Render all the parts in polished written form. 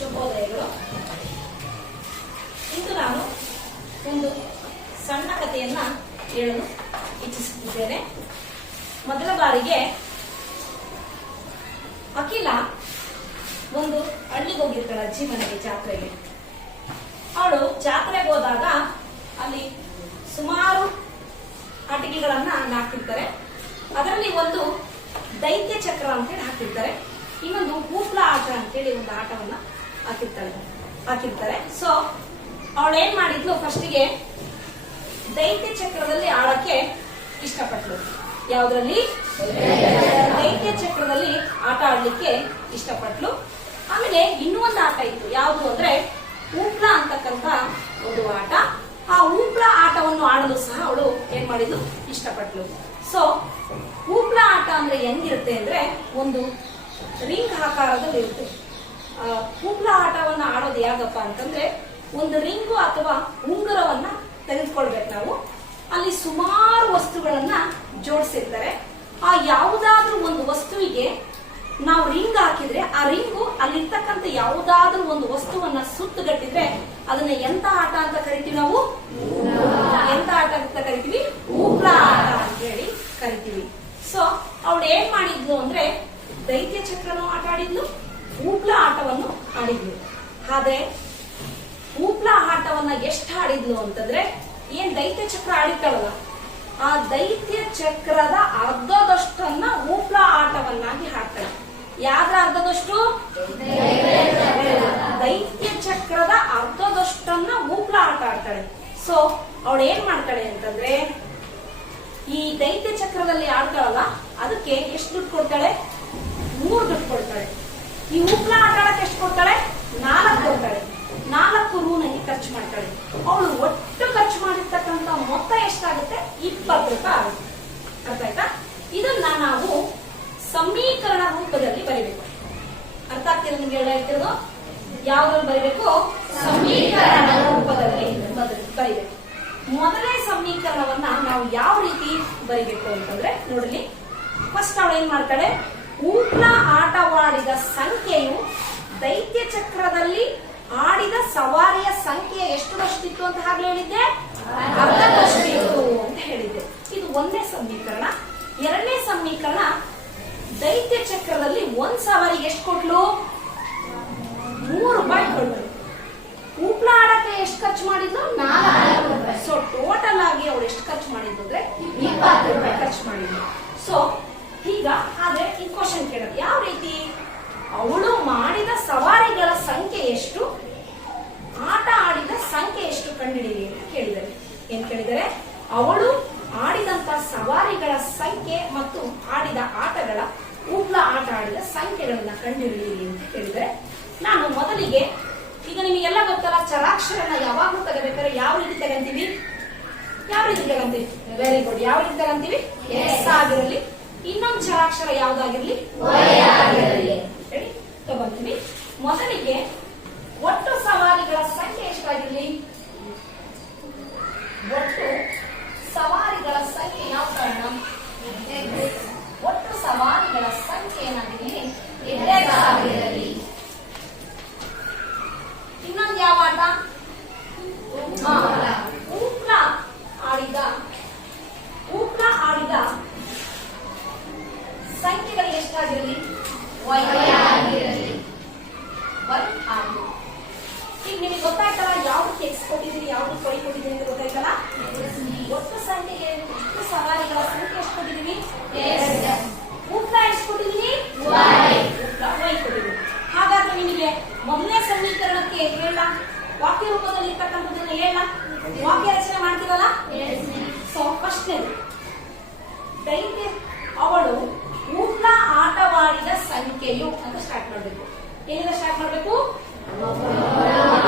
ಶುಭೋದಯಗಳು. ಇಂದು ನಾನು ಒಂದು ಸಣ್ಣ ಕಥೆಯನ್ನ ಹೇಳಲು ಇಚ್ಛಿಸುತ್ತಿದ್ದೇನೆ. ಮೊದಲ ಬಾರಿಗೆ ಅಖಿಲ ಒಂದು ಹಳ್ಳಿಗೆ ಹೋಗಿರ್ತಾಳೆ ಅಜ್ಜಿ ಮನೆಗೆ ಜಾತ್ರೆಗೆ. ಅವಳು ಜಾತ್ರೆಗೆ ಹೋದಾಗ ಅಲ್ಲಿ ಸುಮಾರು ಆಟಿಕೆಗಳನ್ನ ಹಾಕಿರ್ತಾರೆ. ಅದರಲ್ಲಿ ಒಂದು ದೈತ್ಯ ಚಕ್ರ ಅಂತೇಳಿ ಹಾಕಿರ್ತಾರೆ, ಇನ್ನೊಂದು ಹೂಪ್ಲ ಆಟ ಅಂತೇಳಿ ಒಂದು ಆಟವನ್ನ ಹಾಕಿರ್ತಾರೆ. ಸೊ ಅವಳೇನ್ ಮಾಡಿದ್ಲು, ಫಸ್ಟಿಗೆ ದೈತ್ಯ ಚಕ್ರದಲ್ಲಿ ಆಡಕ್ಕೆ ಇಷ್ಟಪಟ್ಲು. ಯಾವ್ದ್ರಲ್ಲಿ? ದೈತ್ಯ ಚಕ್ರದಲ್ಲಿ ಆಟ ಆಡ್ಲಿಕ್ಕೆ ಇಷ್ಟಪಟ್ಲು. ಆಮೇಲೆ ಇನ್ನೂ ಒಂದು ಆಟ ಇತ್ತು, ಯಾವುದು ಅಂದ್ರೆ ಹೂಪ್ಲ ಅಂತಕ್ಕಂತ ಒಂದು ಆಟ. ಆ ಹೂಪ್ಲ ಆಟವನ್ನು ಆಡಲು ಸಹ ಅವಳು ಏನ್ ಮಾಡಿದ್ಲು, ಇಷ್ಟಪಟ್ಲು. ಸೊ ಹೂಪ್ಲ ಆಟ ಅಂದ್ರೆ ಹೆಂಗಿರುತ್ತೆ ಅಂದ್ರೆ ಒಂದು ರಿಂಗ್ ಆಕಾರದಲ್ಲಿ ಇರುತ್ತೆ. ಹೂಪ್ಲ ಆಟವನ್ನ ಆಡೋದು ಯಾಕಪ್ಪ ಅಂತಂದ್ರೆ, ಒಂದು ರಿಂಗು ಅಥವಾ ಉಂಗುರವನ್ನ ತೆಗೆದುಕೊಳ್ಬೇಕು ನಾವು. ಅಲ್ಲಿ ಸುಮಾರು ವಸ್ತುಗಳನ್ನ ಜೋಡಿಸಿರ್ತಾರೆ. ಆ ಯಾವುದಾದ್ರೂ ಒಂದು ವಸ್ತುವಿಗೆ ನಾವು ರಿಂಗ್ ಹಾಕಿದ್ರೆ ಆ ರಿಂಗು ಅಲ್ಲಿರ್ತಕ್ಕಂಥ ಯಾವುದಾದ್ರೂ ಒಂದು ವಸ್ತುವನ್ನ ಸುತ್ತುಗಟ್ಟಿದ್ರೆ ಅದನ್ನ ಎಂತ ಆಟ ಅಂತ ಕರಿತೀವಿ ನಾವು? ಎಂತ ಆಟ ಅಂತ ಕರಿತೀವಿ? ಹೂಪ್ಲ ಆಟ ಅಂತ ಹೇಳಿ ಕರಿತೀವಿ. ಸೊ ಅವಳು ಏನ್ ಮಾಡಿದ್ಲು ಅಂದ್ರೆ, ದೈತ್ಯ ಚಕ್ರನೂ ಆಟ ಆಡಿದ್ಲು, ಹೂಪ್ಲ ಆಟವನ್ನು ಆಡಿದ್ಲು. ಆದ್ರೆ ಹೂಪ್ಲ ಆಟವನ್ನ ಎಷ್ಟು ಆಡಿದ್ಲು ಅಂತಂದ್ರೆ, ಏನ್ ದೈತ್ಯ ಚಕ್ರ ಆಡಿದ್ದಾಳಲ್ಲ, ಆ ದೈತ್ಯ ಚಕ್ರದ ಅರ್ಧದಷ್ಟನ್ನ ಹೂಪ್ಲ ಆಟವನ್ನಾಗಿ ಆಡ್ತಾಳೆ. ಯಾವ್ದ್ರ ಅರ್ಧದಷ್ಟು? ದೈತ್ಯ ಚಕ್ರದ ಅರ್ಧದಷ್ಟನ್ನ ಹೂಪ್ಲ ಆಟ ಆಡ್ತಾಳೆ. ಸೊ ಅವಳು ಏನ್ ಮಾಡ್ತಾಳೆ ಅಂತಂದ್ರೆ, ಈ ದೈತ್ಯ ಚಕ್ರದಲ್ಲಿ ಆಡ್ತಾಳಲ್ಲ, ಅದಕ್ಕೆ ಎಷ್ಟು ದುಡ್ಡು ಕೊಡ್ತಾಳೆ? 3 ದುಡ್ಡು ಕೊಡ್ತಾಳೆ. ಈ ಹೂಪ್ಲ ಆಟ ಆಡಕ್ಕೆ ಎಷ್ಟು ಕೊಡ್ತಾಳೆ? 4 ಕೊಡ್ತಾಳೆ. 4 ರೂನಲ್ಲಿ ಖರ್ಚು ಮಾಡ್ತಾಳೆ. ಅವಳು ಒಟ್ಟು ಖರ್ಚು ಮಾಡಿರ್ತಕ್ಕಂಥ ಮೊತ್ತ ಎಷ್ಟಾಗುತ್ತೆ? 20 ರೂಪಾಯಿ ಆಗುತ್ತೆ. ಅರ್ಥ ಆಯ್ತಾ? ಇದನ್ನ ನಾವು ಸಮೀಕರಣ ರೂಪದಲ್ಲಿ ಬರೀಬೇಕು. ಅರ್ಥ ಆಗ್ತಿರೋ ನಿಮ್ಗೆ ಹೇಳ್ತಿರೋದು? ಯಾವ್ದ್ರಲ್ಲಿ ಬರೀಬೇಕು? ಸಮೀಕರಣ ರೂಪದಲ್ಲಿ ಬರೀಬೇಕು. ಮೊದಲನೇ ಸಮೀಕರಣವನ್ನ ನಾವು ಯಾವ ರೀತಿ ಬರೀಬೇಕು ಅಂತಂದ್ರೆ, ನೋಡ್ರಿ, ಫಸ್ಟ್ ಅವಳು ಏನ್ ಮಾಡ್ತಾಳೆ, ಹೂಪ್ಲ ಆಟವಾಡಿದ ಸಂಖ್ಯೆಯು ದೈತ್ಯ ಚಕ್ರದಲ್ಲಿ ಆಡಿದ ಸವಾರಿಯ ಸಂಖ್ಯೆ ಎಷ್ಟರಷ್ಟಿತ್ತು ಅಂತ ಹಾಗೆ ಹೇಳಿದ್ದೆ, ಅರ್ಧದಷ್ಟಿತ್ತು ಅಂತ ಹೇಳಿದ್ದೆ. ಇದು ಒಂದನೇ ಸಮೀಕರಣ. ಎರಡನೇ ಸಮೀಕರಣ, ದೈತ್ಯ ಚಕ್ರದಲ್ಲಿ ಒಂದ್ ಸವಾರಿಗೆ ಎಷ್ಟು ಕೊಟ್ಲು? 3 ರೂಪಾಯಿ ಕೊಟ್ಲು. ಹೂಪ್ಲ ಆಡಕ್ಕೆ ಎಷ್ಟು ಖರ್ಚು ಮಾಡಿದ್ಲು? 4 ರೂಪಾಯಿ. ಸೊ ಟೋಟಲ್ ಆಗಿ ಅವಳು ಎಷ್ಟು ಖರ್ಚು ಮಾಡಿದ್ಲು ಅಂದ್ರೆ 20 ರೂಪಾಯಿ ಖರ್ಚು ಮಾಡಿದ್ಲು. ಸೊ ಈಗ ಆದ್ರೆ ಈ ಕ್ವಶನ್ ಕೇಳೋದು ಯಾವ ರೀತಿ, ಅವಳು ಮಾಡಿದ ಸವಾರಿಗಳ ಸಂಖ್ಯೆ ಎಷ್ಟು, ಆಟ ಆಡಿದ ಸಂಖ್ಯೆ ಎಷ್ಟು ಕಂಡುಹಿಡಿಯಿರಿ ಅಂತ ಕೇಳಿದ್ದಾರೆ. ಏನ್ ಕೇಳಿದರೆ, ಅವಳು ಆಡಿದಂತ ಸವಾರಿಗಳ ಸಂಖ್ಯೆ ಮತ್ತು ಆಡಿದ ಆಟಗಳ ಹೂಪ್ಲ ಆಟ ಆಡಿದ ಸಂಖ್ಯೆಗಳನ್ನ ಕಂಡುಹಿಡಿಯಿರಿ ಅಂತ ಕೇಳಿದರೆ, ನಾನು ಮೊದಲಿಗೆ, ಈಗ ನಿಮಗೆಲ್ಲ ಗೊತ್ತಲ್ಲ, ಚರಾಕ್ಷರನ ಯಾವಾಗ್ಲೂ ತಗೋಬೇಕಾದ್ರೆ ಯಾವ ರೀತಿ ತಗಂತೀವಿ? Very good. ಯಾವ ರೀತಿ ತಗಂತೀವಿ? ಎಸ್ ಆಗಿರಲಿ, ಇನ್ನೊಂದು ಚರಾಕ್ಷರ ಯಾವ್ದಾಗಿರ್ಲಿ, ಹೇಳಿ ತಗೊಂತೀವಿ. ಮೊದಲಿಗೆ ಒಟ್ಟು ಸವಾರಿಗಳ ಸಂಖ್ಯೆ ಎಷ್ಟಾಗಿರ್ಲಿ? ಒಟ್ಟು ಸವಾರಿಗಳ ಸಂಖ್ಯೆ ಯಾವ ಕಾರಣ? ಒಟ್ಟು ಸವಾರಿಗಳ ಸಂಖ್ಯೆ ಏನಾಗಿರ್ಲಿ? 2 ಆಗಿರಲಿ. ಇನ್ನೊಂದು ಯಾವ ಆಟ? ಹೂಪ್ಲ ಆಡಿದ ಸಂಖ್ಯೆಗಳು ಎಷ್ಟಾಗಿರಲಿ? 1 ಆಗಿರಲಿ. ಈಗ ನಿಮಗೆ ಗೊತ್ತಾಯ್ತಲ್ಲ, ಯಾವ್ದಕ್ಕೆ ಎಕ್ಸ್ ಕೊಟ್ಟಿದ್ದೀರಿ, ಯಾವ್ದಕ್ಕೆ ವೈ ಕೊಟ್ಟಿದ್ದೀರಿ ಅಂತ ಗೊತ್ತಾಯ್ತಲ್ಲ. ಒಟ್ಟು ಸಂಖ್ಯೆಗೆ ಒಟ್ಟು ಸವಾರಿಗಳ ಸಂಖ್ಯೆ ಎಷ್ಟು ಕೊಟ್ಟಿದ್ದೀವಿ? ಹೂಪ್ಲ ಎಷ್ಟು ಕೊಟ್ಟಿದ್ದೀವಿ? ವೈ ಕೊಟ್ಟಿದ್ದೀವಿ. ಹಾಗಾದ್ರೆ ನಿಮಗೆ ಮೊದಲನೇ ಸಮೀಕರಣಕ್ಕೆ ಹೇಳ, ವಾಕ್ಯ ರೂಪದಲ್ಲಿ ಇರ್ತಕ್ಕಂಥದ್ದನ್ನ ಹೇಳ, ವಾಕ್ಯ ರಚನೆ ಮಾಡ್ತೀವಲ್ಲ. ಸೊ ಫಸ್ಟ್ನೇದು, ದೈತ್ಯ ಅವಳು ಹೂಪ್ಲ ಆಟವಾಡಿದ ಸಂಖ್ಯೆಯು ಅಂತ ಸ್ಟಾರ್ಟ್ ಮಾಡ್ಬೇಕು. ಏನಿಂದ ಸ್ಟಾರ್ಟ್ ಮಾಡ್ಬೇಕು?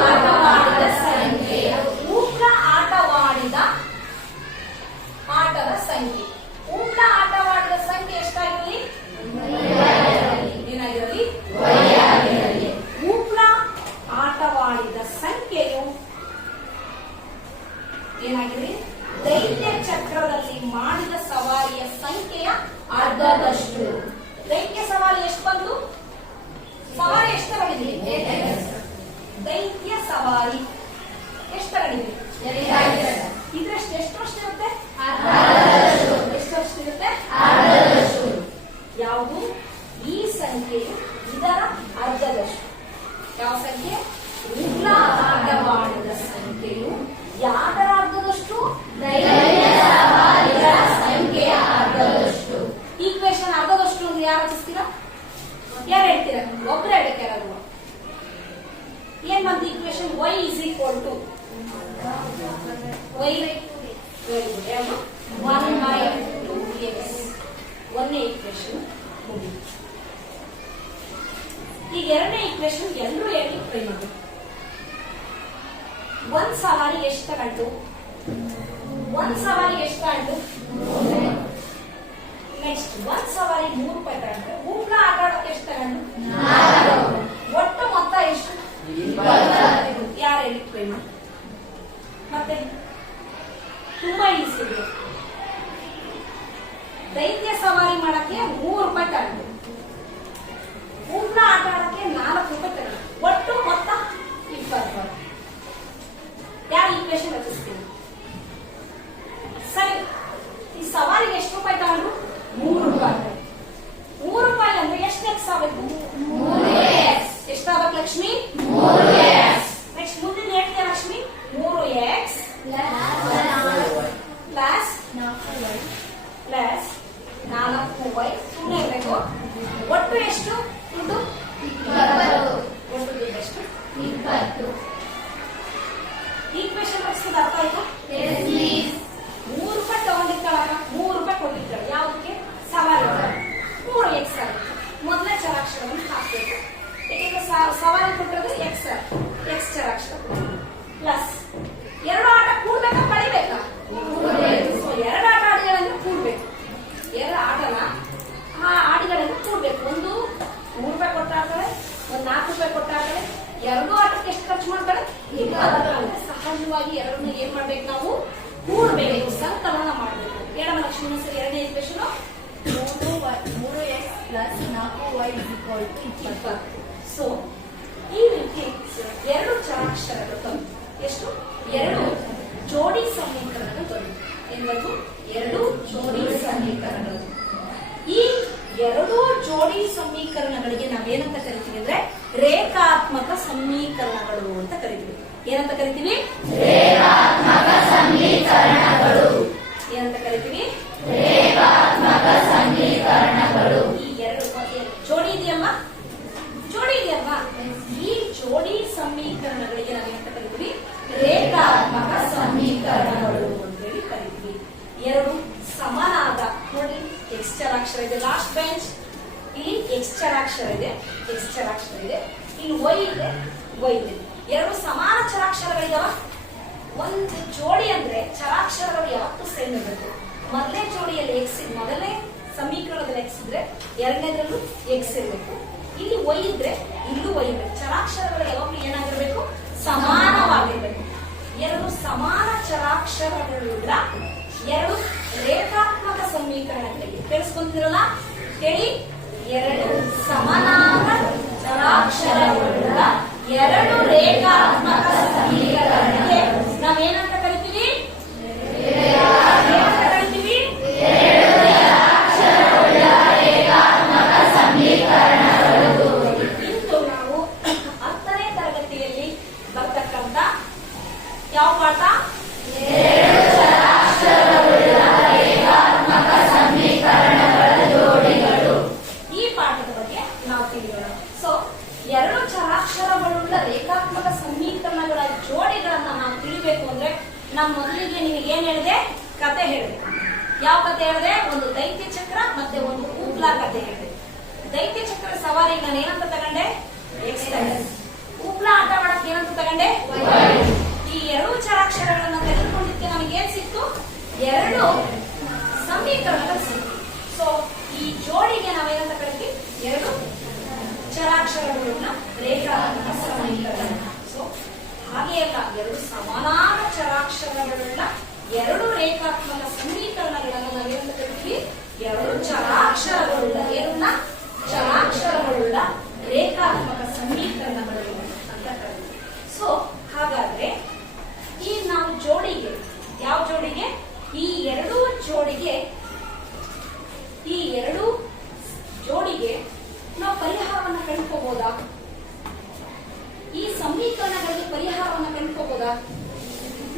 ಆಟವಾಡಿದ ಸಂಖ್ಯೆ. ಹೂಪ್ಲ ಆಟವಾಡಿದ ಆಟದ ಸಂಖ್ಯೆ. ಹೂಪ್ಲ ಆಟವಾಡಿದ ಸಂಖ್ಯೆ ಎಷ್ಟಾಗಿರಲಿ? ಏನಾಗಿರಲಿ? ಹೂಪ್ಲ ಆಟವಾಡಿದ ಸಂಖ್ಯೆಯು ಏನಾಗಿರಲಿ? ದೈತ್ಯ ಚಕ್ರದಲ್ಲಿ ಮಾಡಿದ ಸವಾರಿಯ ಸಂಖ್ಯೆಯ ಅರ್ಧದಷ್ಟು. ದೈತ್ಯ ಸವಾರಿ ಎಷ್ಟು ಬಂತು? ಸವಾರಿ ಎಷ್ಟು ತಗೊಂಡಿದ್ವಿ? ಸವಾರಿ ಎಷ್ಟು ತಗೊಂಡಿದ್ದೀವಿ? ಇದ್ರಷ್ಟು ಎಷ್ಟು ವರ್ಷ ಇರುತ್ತೆ? ಎಷ್ಟು ವರ್ಷ ಇರುತ್ತೆ? ಯಾವುದು? ಈ ಸಂಖ್ಯೆಯು ಇದರ ಅರ್ಧದಷ್ಟು. ಯಾವ ಸಂಖ್ಯೆ? ಉಗ್ಲ ಆಟವಾಡಿದ ಸಂಖ್ಯೆಯು ಯಾದರ ಅರ್ಧದಷ್ಟು? ಸಂಖ್ಯೆಯ ಅರ್ಧದಷ್ಟು. ಈಕ್ವೇಶನ್ ಅರ್ಧದಷ್ಟು ಅಂದ್ರೆ ಯಾರು ರಚಿಸ್ತೀರಾ? ಯಾರು ಹೇಳ್ತೀರಾ? ಒಬ್ರು ಹೇಳಕ್ಕೆ ಯಾರಾದ್ರು ಏನ್ ಬಂತು equation? y is equal to y 1/2x. ಒಂದನೇ ಈಕ್ವೇಶನ್ ಮುಗಿತು. ಈಗ ಎರಡನೇ ಈಕ್ವೇಶನ್ ಎಲ್ಲರೂ ಹೇಳಿ ಟ್ರೈ ಮಾಡಬೇಕು. ಒಂದ್ ಸವಾರಿ ಎಷ್ಟು ತಗೊಂಡು? ನೆಕ್ಸ್ಟ್ ಒಂದ್ ಸವಾರಿ 3 ರೂಪಾಯಿ ತಗೊಂಡ್ರೆ ಉಪ್ಲ ಆಟ ಆಡೋಕೆ ಎಷ್ಟು ತಗೊಂಡು? ಒಟ್ಟು ಮೊತ್ತ ಎಷ್ಟು? ಯಾರು ಹೇಳಿ ಟ್ರೈ ಮಾಡಿ. ಮತ್ತೆ ತುಂಬಾ ಈಸಿ ಇದೆ. ದೈತ್ಯ ಸವಾರಿ ಮಾಡಕ್ಕೆ 3 ರೂಪಾಯಿ ತಗೊಂಡು, ಉಪ್ಲ ಆಟ ಆಡಕ್ಕೆ 4 ರೂಪಾಯಿ ತಗೊಂಡು, ಒಟ್ಟು ಮೊತ್ತ 20 ರೂಪಾಯಿ. ಯಾರು ಈಕ್ವೇಶನ್ ರಚಿಸ್ತೀನಿ? ಸರಿ, ಈ ಸವಾರಿಗೆ ಎಷ್ಟು ರೂಪಾಯಿ ತಗೊಂಡು? 3 ರೂಪಾಯಿ. 3 ರೂಪಾಯಿ ಅಂದ್ರೆ ಎಷ್ಟು ಎಕ್ಸ್ ಆಗಬೇಕು? 3x. ಎಷ್ಟಾಗಬೇಕು ಲಕ್ಷ್ಮಿ? 3x. ನೆಕ್ಸ್ಟ್ ಮುಂದಿನ ಹೇಳ್ತೀಯ ಲಕ್ಷ್ಮಿ? 3x ಪ್ಲಸ್ 4y ಸುಮ್ಮನೆ ಇರಬೇಕು. ಒಟ್ಟು ಎಷ್ಟು ದುಡ್ಡು? 20. ಒಟ್ಟು ದುಡ್ಡು ಎಷ್ಟು? 20. ಈಕ್ವೇಶನ್ ರಚಿಸಿದ ಅರ್ಥ ಆಯ್ತಾ? 3 ರೂಪಾಯಿ ತಗೊಂಡಿರ್ತಾಳಾಗ 3 ರೂಪಾಯಿ ಕೊಟ್ಟಿರ್ತಾಳೆ. ಯಾವುದಕ್ಕೆ? ಸವಾರಿ 3x ಆಗುತ್ತೆ. ಮೊದಲನೇ ಚರಾಕ್ಷರವನ್ನು ಹಾಕಬೇಕು. ಯಾಕೆಂದ್ರೆ ಸವಾರಿ ಕೊಟ್ಟಿರೋದು ಎಕ್ಸ್ ಚರಾಕ್ಷರ ಪ್ಲಸ್ 2 ಆಟ ಕೂಡ್ಬೇಕಾ ಕಳಿಬೇಕಾ? ಎರಡು ಆಟ ಆಡಿಗಳನ್ನ ಕೂಡ್ಬೇಕು. 2 ಆಟನ ಆ ಆಡಿಗಳನ್ನ ಕೂಡ್ಬೇಕು. ಒಂದು 3 ರೂಪಾಯಿ ಕೊಟ್ಟಾಡ್ತಾಳೆ, ಒಂದು 4 ರೂಪಾಯಿ ಕೊಟ್ಟಾಡ್ತಾಳೆ. 2 ಆಟಕ್ಕೆ ಎಷ್ಟು ಖರ್ಚು ಮಾಡ್ತಾಳೆ? 20. ಸಹಜವಾಗಿ ಎರಡನ್ನ ಏನ್ ಮಾಡ್ಬೇಕು? ನಾವು ಕೂಡ್ಬೇಕು, ಸಂಕಲನ ಮಾಡ್ಬೇಕು. ಹೇಳಮ್ಮ ಲಕ್ಷ್ಮೀ ಸರಿ. ಎರಡನೇ equation 3x plus 4y = 20. So ಈ ರೀತಿ 2 ಚರಾಕ್ಷರಗಳು ತಂದು ಎಷ್ಟು? 2 ಜೋಡಿ ಸಮೀಕರಣಗಳು ತಂದು ಎಂಬುದು 2 ಜೋಡಿ ಸಮೀಕರಣಗಳು. ಈ 2 ಜೋಡಿ ಸಮೀಕರಣಗಳಿಗೆ ನಾವೇನಂತ ಕರಿತೀವಿ ಅಂದ್ರೆ ರೇಖಾತ್ಮಕ ಸಮೀಕರಣಗಳು ಅಂತ ಕರಿತೀವಿ. ಏನಂತ ಕರಿತೀವಿ? ರೇಖಾತ್ಮಕ ಸಮೀಕರಣಗಳು. ಏನಂತ ಕರಿತೀವಿ? ರೇಖಾತ್ಮಕ ಸಮೀಕರಣಗಳು. ಈ 2 ಜೋಡಿ ಇದೆಯಮ್ಮ? ಜೋಡಿ ಇದೆಯಲ್ವಾ? ಈ ಜೋಡಿ ಸಮೀಕರಣಗಳಿಗೆ ನಾವೇನಂತ ಕರಿತೀವಿ? ರೇಖಾತ್ಮಕ ಸಮೀಕರಣಗಳು ಅಂತ ಹೇಳಿ ಕರಿತೀವಿ. 2 ಸಮನಾದ, ನೋಡಿ ಎಕ್ಸ್ ಚರಾಕ್ಷರ ಇದೆ ಲಾಸ್ಟ್ ಬೆಂಚ್, ಇಲ್ಲಿ ಎಕ್ಸ್ ಚರಾಕ್ಷರ ಇದೆ, ಇಲ್ಲಿ y ಇದೆ, ಇದೆ. 2 ಸಮಾನ ಚರಾಕ್ಷರಗಳಿದಾವ. ಒಂದು ಜೋಡಿ ಅಂದ್ರೆ ಚರಾಕ್ಷರಗಳು ಯಾವತ್ತೂ ಸೇಮ್ ಇರಬೇಕು. ಮೊದಲನೇ ಜೋಡಿಯಲ್ಲಿ ಮೊದಲನೇ ಸಮೀಕರಣದಲ್ಲಿ ಎಕ್ಸ್ ಇದ್ರೆ ಎರಡನೇದ್ರಲ್ಲೂ ಎಕ್ಸ್ ಇರಬೇಕು. ಇಲ್ಲಿ y ಇದ್ರೆ ಇಲ್ಲೂ y ಇರಬೇಕು. ಚರಾಕ್ಷರಗಳು ಯಾವಾಗಲೂ ಏನಾಗಿರ್ಬೇಕು? ಸಮಾನವಾಗಿರ್ಬೇಕು. 2 ಸಮಾನ ಚರಾಕ್ಷರಗಳುಳ್ಳ 2 ರೇಖಾತ್ಮಕ ಸಮೀಕರಣಗಳಿಗೆ ಕೇಳಿಸ್ಕೊಂತಿರಲ್ಲ ಹೇಳಿ. 2 ಸಮನಾದ ಚರಾಕ್ಷರಗಳುಳ್ಳ 2 ರೇಖಾತ್ಮಕ ಸಮೀಕರಣಕ್ಕೆ ನಾವೇನಂತ ಕರಿತೀವಿ? ಇಂದು ನಾವು 10ನೇ ತರಗತಿಯಲ್ಲಿ ಬರ್ತಕ್ಕಂಥ ಯಾವ ಪಾಠ? ಈ ಪಾಠದ ಬಗ್ಗೆ ನಾವು ತಿಳಿಯೋಣ. ಸೊ 2 ಚರಾಕ್ಷರಗಳುಳ್ಳ ರೇಖಾತ್ಮಕ ಸಮೀಕರಣಗಳ ಜೋಡಿಗಳನ್ನ ನಾವು ತಿಳಿಬೇಕು ಅಂದ್ರೆ ನಾನು ಮೊದಲಿಗೆ ನಿಮಗೆ ಏನ್ ಹೇಳಿದೆ? ಕತೆ ಹೇಳಿದೆ. ಯಾವ ಕತೆ ಹೇಳಿದೆ? ಒಂದು ದೈತ್ಯ ಚಕ್ರ ಮತ್ತೆ ಒಂದು ಉಪ್ಲಾ ಕತೆ ಹೇಳಿದೆ. ದೈತ್ಯ ಚಕ್ರ ಸವಾರಿ ನಾನು ಏನಂತ ತಗೊಂಡೆ? ಎಕ್ಸ್ ತಗೊಂಡೆ. ಉಪ್ಲಾ ಆಟ ಮಾಡಕ್ಕೆ ಏನಂತ ತಗೊಂಡೆ? ಈ 2 ಚರಾಕ್ಷರಗಳನ್ನ ತೆಗೆದುಕೊಂಡಿದ್ದಕ್ಕೆ ನಮಗೆ ಏನ್ ಸಿಕ್ತು? 2 ಸಮೀಕರಣಗಳು ಸಿಕ್ತು. ಸೊ ಈ ಜೋಡಿಗೆ ನಾವೇನಂತ ಕರಿತೀವಿ? 2 ಚರಾಕ್ಷರಗಳನ್ನ ರೇಖಾತ್ಮಕ ಸಮೀಕರಣ. ಸೊ ಹಾಗೆ ಅಲ್ಲ, 2 ಸಮಾನಾದ ಚರಾಕ್ಷರಗಳುಳ್ಳ 2 ರೇಖಾತ್ಮಕ ಸಮೀಕರಣಗಳನ್ನು ನಾವೇನಂತ ಕರಿತೀವಿ? 2 ಚರಾಕ್ಷರಗಳುಳ್ಳ ಚರಾಕ್ಷರಗಳುಳ್ಳ ರೇಖಾತ್ಮಕ ಸಮೀಕರಣಗಳು ಅಂತ ಕರಿತೀವಿ. ಸೊ ಹಾಗೆ ಸಮೀಕರಣಗಳಿಗೆ ಪರಿಹಾರವನ್ನು ಕಂಡುಕೋಬಹುದಾ?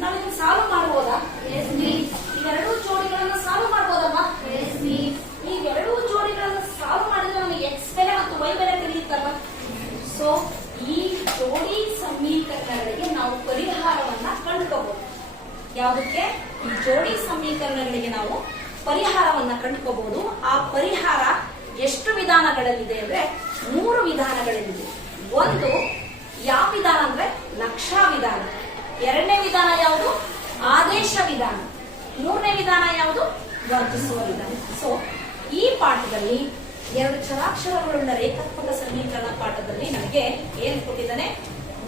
ನಾವು ಇದನ್ನು ಸಾಲ್ವ್ ಮಾಡಬಹುದಾ? ಇವೆರಡೂ ಜೋಡಿಗಳನ್ನು ಸಾಲ್ವ್ ಮಾಡಬಹುದಲ್ವಾ? ಇವೆರಡೂ ಜೋಡಿಗಳನ್ನು ಸಾಲ್ವ್ ಮಾಡಿದ್ರೆ ನಮಗೆ ಎಕ್ಸ್ ಬೆಲೆ ಮತ್ತು ವೈ ಬೆಲೆ ತಿಳಿಯುತ್ತಲ್ವಾ? ಸೊ ಈ ಜೋಡಿ ಸಮೀಕರಣಗಳಿಗೆ ನಾವು ಪರಿಹಾರವನ್ನ ಕಂಡುಕೋಬಹುದು. ಯಾವುದಕ್ಕೆ? ಈ ಜೋಡಿ ಸಮೀಕರಣಗಳಿಗೆ ನಾವು ಪರಿಹಾರವನ್ನ ಕಂಡುಕೋಬಹುದು. ಆ ಪರಿಹಾರ ಎಷ್ಟು ವಿಧಾನಗಳಲ್ಲಿದೆ ಅಂದ್ರೆ 3 ವಿಧಾನಗಳಲ್ಲಿದೆ. ಒಂದು ಯಾವ ವಿಧಾನ ಅಂದ್ರೆ ನಕ್ಷಾ ವಿಧಾನ. ಎರಡನೇ ವಿಧಾನ ಯಾವುದು? ಆದೇಶ ವಿಧಾನ. ಮೂರನೇ ವಿಧಾನ ಯಾವುದು? ವರ್ಜಿಸುವ ವಿಧಾನ. ಸೊ ಈ ಪಾಠದಲ್ಲಿ 2 ಚರಾಕ್ಷರಗಳುಳ್ಳ ರೇಖಾತ್ಮಕ ಸಮೀಕರಣ ಪಾಠದಲ್ಲಿ ನಮಗೆ ಏನ್ ಕೊಟ್ಟಿದ್ದಾನೆ?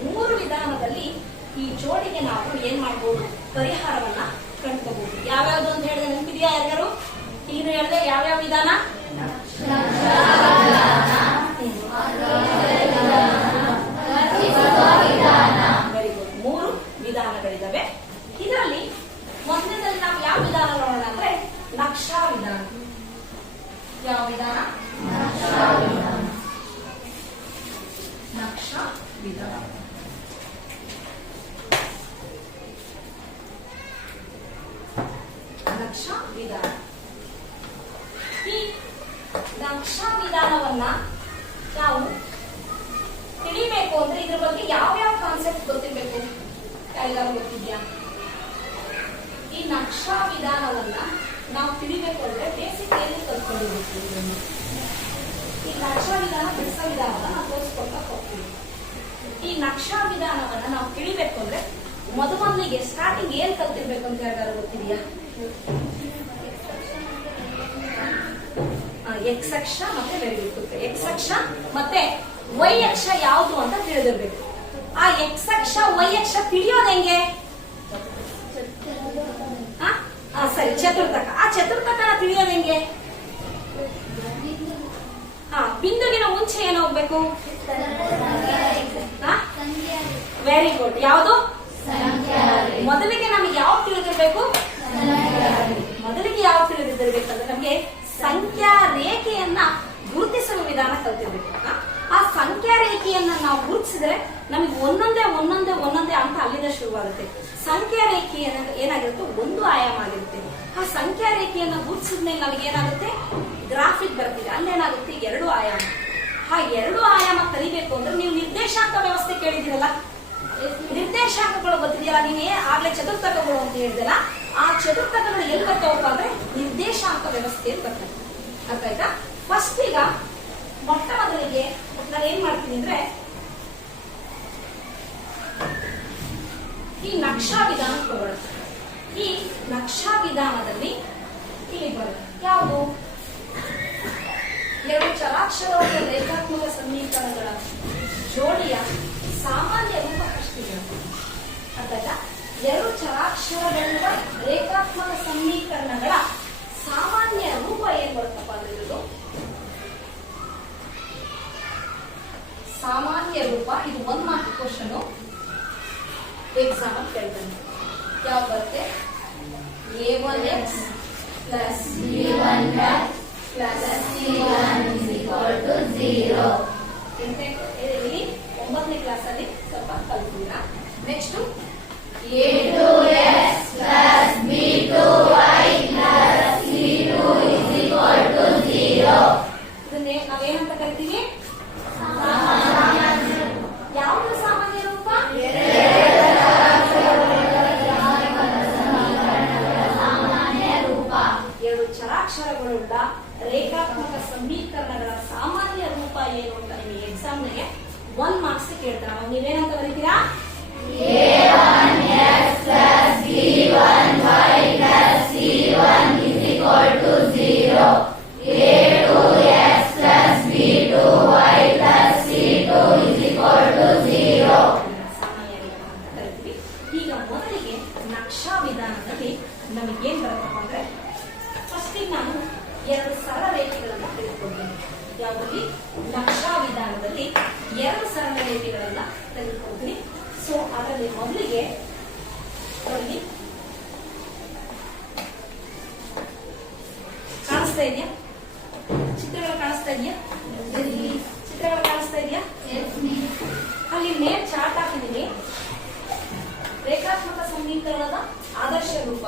3 ವಿಧಾನದಲ್ಲಿ ಈ ಜೋಡಿಗೆ ನಾವು ಏನ್ ಮಾಡಬಹುದು? ಪರಿಹಾರವನ್ನ ಕಂಡುಕೋಬಹುದು. ಯಾವ್ಯಾವ್ದು ಅಂತ ಹೇಳಿದ್ರೆ ನೆನಪಿದೆಯಾ ಯಾರ್ಯಾರು? ಈಗ ಹೇಳಿದೆ ಯಾವ್ಯಾವ ವಿಧಾನ? Very good. 3 ವಿಧಾನಗಳಿದಾವೆ. ಇದರಲ್ಲಿ ಮೊದಲನೇದಲ್ಲಿ ನಾವು ಯಾವ ವಿಧಾನ ನೋಡೋಣ ಅಂದ್ರೆ ನಕ್ಷಾ ವಿಧಾನ. ಯಾವ ವಿಧಾನ? ನಕ್ಷಾ ವಿಧಾನ. ನಕ್ಷಾ ವಿಧಾನ. ನಕ್ಷಾ ವಿಧಾನ. ಈ ನಕ್ಷಾ ವಿಧಾನವನ್ನ ನಾವು ತಿಳಿಬೇಕು ಅಂದ್ರೆ ಇದ್ರ ಬಗ್ಗೆ ಯಾವ ಕಾನ್ಸೆಪ್ಟ್ ಗೊತ್ತಿರ್ಬೇಕು? ಯಾರಿಗಾರು ಗೊತ್ತಿದ್ಯಾ? ಈ ನಕ್ಷಾ ವಿಧಾನವನ್ನ ನಾವು ತಿಳಿಬೇಕು ಅಂದ್ರೆ ಬೇಸಿಕ್ ಏನು ಕಲ್ತ್ಕೊಂಡಿರ್ಬೇಕು. ಈ ನಕ್ಷಾ ವಿಧಾನ ಬಿಡಿಸೋ ವಿಧಾನವನ್ನ ನಾವು ತೋರಿಸ್ಕೊಳ್ತಾ ಹೋಗ್ತೀವಿ. ಈ ನಕ್ಷಾ ವಿಧಾನವನ್ನ ನಾವು ತಿಳಿಬೇಕು ಅಂದ್ರೆ ಮೊದಲಿಗೆ ಸ್ಟಾರ್ಟಿಂಗ್ ಏನ್ ಕಲ್ತಿರ್ಬೇಕು ಅಂತ ಯಾರಿಗಾರು ಗೊತ್ತಿದೆಯಾ? ಎಕ್ಸ್ ಅಕ್ಷ ಮತ್ತೆ ವೆರಿ ಗುಡ್. ಎಕ್ಸ್ ಅಕ್ಷ ಮತ್ತೆ ವೈ ಅಕ್ಷ ಯಾವುದು ಅಂತ ತಿಳಿದಿರ್ಬೇಕು. ಆ ಎಕ್ಸ್ ಅಕ್ಷ ವೈ ಅಕ್ಷ ತಿಳಿಯೋದು ಹೆಂಗೆ? ಸರಿ, ಚತುರ್ಥಕ. ಆ ಚತುರ್ಥಕನ ತಿಳಿಯೋದು ಹೆಂಗೆ? ಬಿಂದುಗಿನ ಮುಂಚೆ ಏನು ಹೋಗ್ಬೇಕು? Very good. ಯಾವುದು? ಮೊದಲಿಗೆ ನಮಗೆ ಯಾವ ತಿಳಿದಿರ್ಬೇಕು? ಮೊದಲಿಗೆ ಯಾವ ತಿಳಿದಿರ್ಬೇಕಂದ್ರೆ ನಮಗೆ ಸಂಖ್ಯಾ ರೇಖೆಯನ್ನ ಗುರುತಿಸುವ ವಿಧಾನ ಕಲ್ತಿರ್ಬೇಕು. ಆ ಸಂಖ್ಯಾ ರೇಖೆಯನ್ನ ನಾವು ಗುರುತಿಸಿದ್ರೆ ನಮಗೆ ಒಂದೊಂದೇ ಅಂತ ಅಲ್ಲಿಂದ ಶುರುವಾಗುತ್ತೆ. ಸಂಖ್ಯಾ ರೇಖೆ ಏನಾಗಿರುತ್ತೆ? ಒಂದು ಆಯಾಮ ಆಗಿರುತ್ತೆ. ಆ ಸಂಖ್ಯಾ ರೇಖೆಯನ್ನ ಗುರುತಿಸಿದ್ಮೇಲೆ ನಮಗೆ ಏನಾಗುತ್ತೆ? ಗ್ರಾಫಿಕ್ ಬರ್ತಿದೆ. ಅಲ್ಲೇನಾಗುತ್ತೆ? 2 ಆಯಾಮ. ಆ 2 ಆಯಾಮ ಕಲಿಬೇಕು ಅಂದ್ರೆ ನೀವು ನಿರ್ದೇಶಾಂಕ ವ್ಯವಸ್ಥೆ ಕೇಳಿದಿರಲ್ಲ? ನಿರ್ದೇಶಾಂಕಗಳು ಗೊತ್ತಿದೆಯಲ್ಲ? ನೀವೇ ಆಗ್ಲೇ ಚತುರ್ಥಕಗಳು ಅಂತ ಹೇಳಿದಲ್ಲ, ಆ ಚತುರ್ಥಕಗಳು ಎಲ್ಲಿ ಬರ್ತಾವಪ್ಪ ಅಂದ್ರೆ ನಿರ್ದೇಶಾಂಕ ವ್ಯವಸ್ಥೆಯಲ್ಲಿ ಬರ್ತವೆ. ಅರ್ಥ ಆಯ್ತಾ? ಫಸ್ಟ್ ಈಗ ಮೊಟ್ಟ ಮೊದಲಿಗೆ ನಾನು ಏನ್ ಮಾಡ್ತೀನಿ ಅಂದ್ರೆ ಈ ನಕ್ಷಾ ವಿಧಾನ ತಗೊಳ್ಳ. ಈ ನಕ್ಷಾ ವಿಧಾನದಲ್ಲಿ ಇಲ್ಲಿ ಬರುತ್ತೆ ಯಾವುದು? 2 ಚರಾಕ್ಷರವಾದ ರೇಖಾತ್ಮಕ ಸಮೀಕರಣಗಳ ಜೋಡಿಯ ಸಾಮಾನ್ಯ ರೂಪ ಕಷ್ಟಿದೆ. ಅರ್ಥಾಯ್ತಾ? 2 ಚರಾಕ್ಷರಗಳ ರೇಖಾತ್ಮಕ ಸಮೀಕರಣಗಳ ಸಾಮಾನ್ಯ ರೂಪ ಏನ್ ಬರುತ್ತಪ್ಪ ಅಂದ್ರೆ ಇದು ಸಾಮಾನ್ಯ ರೂಪ. ಇದು 1 ಮಾರ್ಕ್ ಕ್ವಶನ್ ಎಕ್ಸಾಮ್ ಅಂತ ಕೇಳ್ತಾನೆ. ಯಾವ ಬರುತ್ತೆ? a1x plus b1y plus c1 is equal to 0. ಇಲ್ಲಿ 9ನೇ ಕ್ಲಾಸ್ ಅಲ್ಲಿ ಸ್ವಲ್ಪ ಕಲ್ತಿದ್ದೀರಾ. Next a2x plus b2y plus c2 is equal to 0. ಇದನ್ನೇ ನಾವೇನಂತ ಕರಿತೀವಿ? ಯಾವುದು ಸಾಮಾನ್ಯ ರೂಪ? 2 ಚರಾಕ್ಷರಗಳುಳ್ಳ ರೇಖಾತ್ಮಕ ಸಮೀಕರಣಗಳ ಸಾಮಾನ್ಯ ರೂಪ ಏನು ಅಂತ ನಿಮಗೆ ಎಕ್ಸಾಮ್ಗೆ 1 ಮಾರ್ಕ್ಸ್ ಕೇಳ್ತಾರೆ. ನೀವೇನಂತ ಬರೀತೀರಾ? a1x ಇಲ್ಲಿ ನೇಮ್ ಚಾರ್ಟ್ ಹಾಕಿದೀನಿ. ರೇಖಾತ್ಮಕ ಸಮೀಕರಣದ ಆದರ್ಶ ರೂಪ.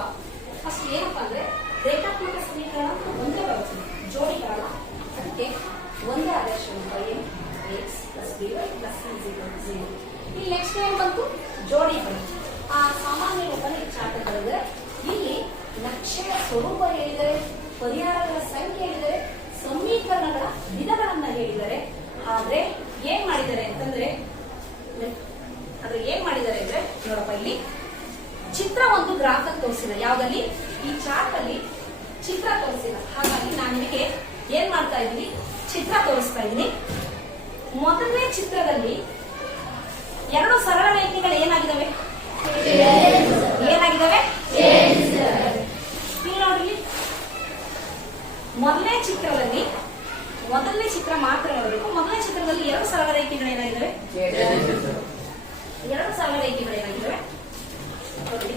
ಫಸ್ಟ್ ಏನಪ್ಪಾ ಅಂದ್ರೆ ರೇಖಾತ್ಮಕ ಸಮೀಕರಣ ಒಂದೇ ಬರುತ್ತೆ, ಜೋಡಿ ಬರಲ್ಲ. ಅದಕ್ಕೆ ಒಂದೇ ಆದರ್ಶ ರೂಪ ಏನು x + by + c = 0. ಇಲ್ಲಿ ನೆಕ್ಸ್ಟ್ ಏನ್ ಬಂತು, ಜೋಡಿ ಬಂತು. ಆ ಸಾಮಾನ್ಯ ರೂಪನ ಚಾರ್ಟ್ ಬರೆದ್ರೆ ಇಲ್ಲಿ ನಕ್ಷೆಯ ಸ್ವರೂಪ ಹೇಳಿದರೆ, ಪರಿಹಾರಗಳ ಸಂಖ್ಯೆ ಹೇಳಿದರೆ, ಸಮೀಕರಣಗಳ ವಿಧಗಳನ್ನ ಹೇಳಿದರೆ. ಆದ್ರೆ ಏನ್ ಮಾಡಿದ್ದಾರೆ ಅಂತಂದ್ರೆ ನೋಡಪ್ಪ, ಇಲ್ಲಿ ಚಿತ್ರ ಒಂದು ಗ್ರಾಫ್ ತೋರಿಸಿಲ್ಲ, ಯಾವ್ದಲ್ಲಿ ಈ ಚಾರ್ಟ್ ಅಲ್ಲಿ ಚಿತ್ರ ತೋರಿಸಿಲ್ಲ. ಹಾಗಾಗಿ ನಾನು ನಿಮಗೆ ಏನ್ ಮಾಡ್ತಾ ಇದ್ದೀನಿ, ಚಿತ್ರ ತೋರಿಸ್ತಾ ಇದ್ದೀನಿ. ಮೊದಲನೇ ಚಿತ್ರದಲ್ಲಿ 2 ಸರಳ ರೇಖೆಗಳು ಏನಾಗಿದ್ದಾವೆ, ಇಲ್ಲಿ ನೋಡಿ. ಮೊದಲನೇ ಚಿತ್ರ ಮಾತ್ರ ನೋಡಬೇಕು. ಮೊದಲನೇ ಚಿತ್ರದಲ್ಲಿ 2 ಸರಳ ರೇಖೆಗಳು ಏನಾಗಿದ್ದಾವೆ, 2 ಸರಳ ರೇಖೆಗಳು ಏನಾಗಿದ್ದಾವೆ ನೋಡಿ.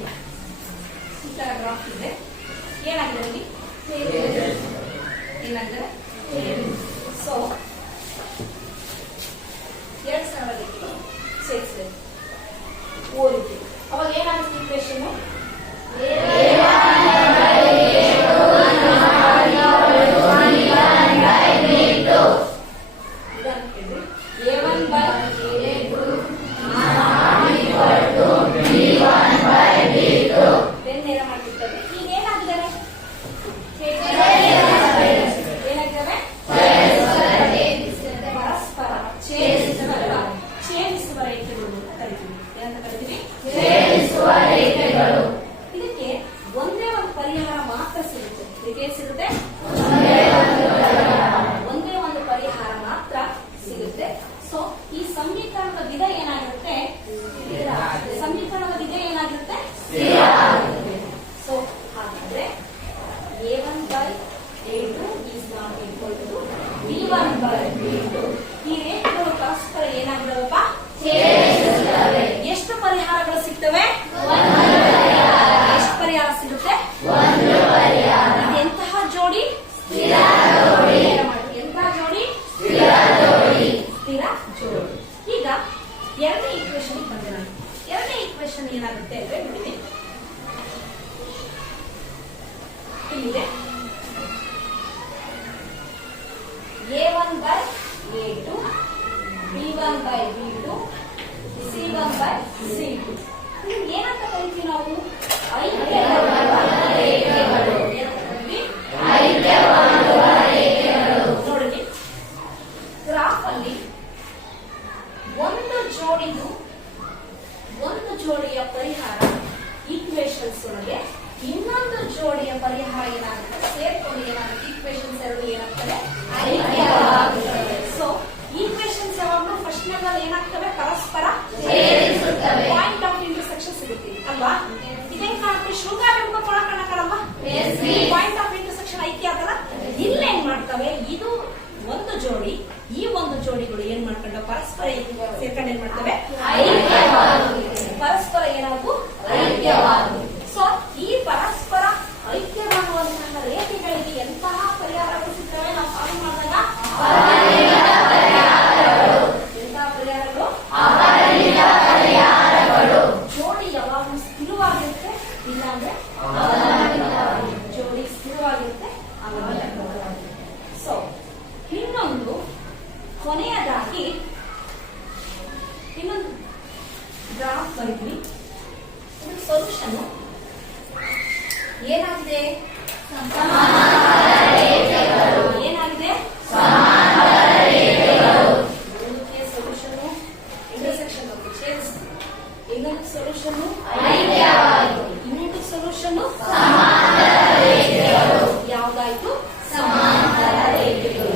ಚಿತ್ರ ಗ್ರಾಫ್ ಇದೆ, ಏನಾಗಿದೆ ಇಲ್ಲಿ ಏನಾಗಿದೆ. ಸೊ 2 ಸರಳ ರೇಖೆಗಳು ಸೇರಿಸಿದೆ ಓ ರೀತಿ. ಅವಾಗ ಏನಾಗುತ್ತೆ ಈಕ್ವೇಷನ್, ಇದಕ್ಕೆ ಒಂದೇ ಒಂದು ಪರಿಹಾರ ಮಾತ್ರ ಸಿಗುತ್ತೆ. ಇದಕ್ಕೆ ಸಿಗುತ್ತೆ ಒಂದೇ ಒಂದು ಪರಿಹಾರ ಮಾತ್ರ ಸಿಗುತ್ತೆ. ಸೊ ಈ ಸಮೀಕರಣದ ವಿಧ ಏನಾಗಿರುತ್ತೆ, ಸೊ ಹಾಗಾದ್ರೆ a1/a2 is not equal to b1/b2. ಈ ರೇಖೆಗಳು ಪರಸ್ಪರ ಏನಾಗಿರಬೇಕಪ್ಪ, ಎಷ್ಟು ಪರಿಹಾರಗಳು ಸಿಗ್ತವೆ, ಎಷ್ಟು ಪರಿಹಾರ ಸಿಗುತ್ತೆ, ಎಂತಹ ಜೋಡಿ, ಎಂತಹ ಜೋಡಿ, ಸ್ಥಿರ ಜೋಡಿ. ಈಗ ಎರಡನೇ ಈಕ್ವೇಶನ್ ಬಂದೆ ನಾನು. ಎರಡನೇ ಈಕ್ವೇಶನ್ ಏನಾಗುತ್ತೆ ಅಂದ್ರೆ ನೋಡಿ, ಇಲ್ಲಿದೆ a1/a2 b1/b2 c1/c2. ಏನಂತ ಕರಿತೀವಿ ನಾವು, ನೋಡಿ ಗ್ರಾಫ್ ಅಲ್ಲಿ ಒಂದು ಜೋಡಿಯ ಪರಿಹಾರ ಈಕ್ವೇಶನ್ಸ್ ಒಳಗೆ ಇನ್ನೊಂದು ಜೋಡಿಯ ಪರಿಹಾರ ಏನಾಗುತ್ತೆ, ಸೇರ್ಕೊಂಡು ಏನಾಗುತ್ತೆ, ಈಕ್ವೇಶನ್ಸ್ ಎರಡು ಏನಾಗ್ತವೆ, ಸೊ ಈಕ್ವೇಶನ್ಸ್ ಯಾವಾಗಲೂ ಫಸ್ಟ್ ಲೆವೆಲ್ ಏನಾಗ್ತವೆ, ಪರಸ್ಪರ ಪಾಯಿಂಟ್ ಆಫ್ ಇಂಟರ್ಸೆಕ್ಷನ್ ಸಿಗುತ್ತೆ ಅಲ್ವಾ. ಇದೇನ್ ಕಾಣುತ್ತೆ, ಶೃಂಗಾರ ಕಾಣಕ್ಕಲ್ಲಮ್ಮ, ಪಾಯಿಂಟ್ ಆಫ್ ಇಂಟರ್ಸೆಕ್ಷನ್ ಐಕ್ಯ ಆಗಲ್ಲ. ಇಲ್ಲೇನ್ ಮಾಡ್ತವೆ, ಇದು ಒಂದು ಜೋಡಿ, ಈ ಒಂದು ಜೋಡಿಗಳು ಏನ್ ಮಾಡ್ಕೊಂಡ ಪರಸ್ಪರ ಸೇರ್ಕೊಂಡು ಏನ್ ಮಾಡ್ತವೆ, ಪರಸ್ಪರ ಏನಾಗು ಐಕ್ಯವಾಗು. ಸೊ ಈ ಪರಸ್ಪರ ಐಕ್ಯವಾಗುವಂತಹ ರೇಖೆಗಳಿಗೆ ಎಂತಹ ಪರಿಹಾರಗಳು ಸಿಗ್ತವೆ, ನಾವು ಸಾಲ್ವ್ ಮಾಡಿದಾಗ ಎಂತಹ ಪರಿಹಾರಗಳು, ಜೋಡಿ ಯಾವಾಗಲೂ ಸ್ಥಿರವಾಗಿರುತ್ತೆ, ಇಲ್ಲಾಂದ್ರೆ ಜೋಡಿ ಸ್ಥಿರವಾಗಿರುತ್ತೆ. ಸೊ ಇನ್ನೊಂದು ಕೊನೆಯದಾಗಿ ಇನ್ನೊಂದು ಗ್ರಾಫ್ ಬರೀತೀವಿ. ಸೊಲ್ಯೂಷನ್ ಏನಾಗಿದೆ, ಏನಾಗಿದೆ, ಸೊಲ್ಯೂಷನ್ ಇಂಟರ್ಸೆಕ್ಷನ್ ಇನ್ನೊಂದು ಸೊಲ್ಯೂಷನ್, ಇನ್ನೊಂದು ಸೊಲ್ಯೂಷನ್ ಯಾವ್ದಾಯ್ತು, ಸಮಾಂತರ ರೇಖೆಗಳು.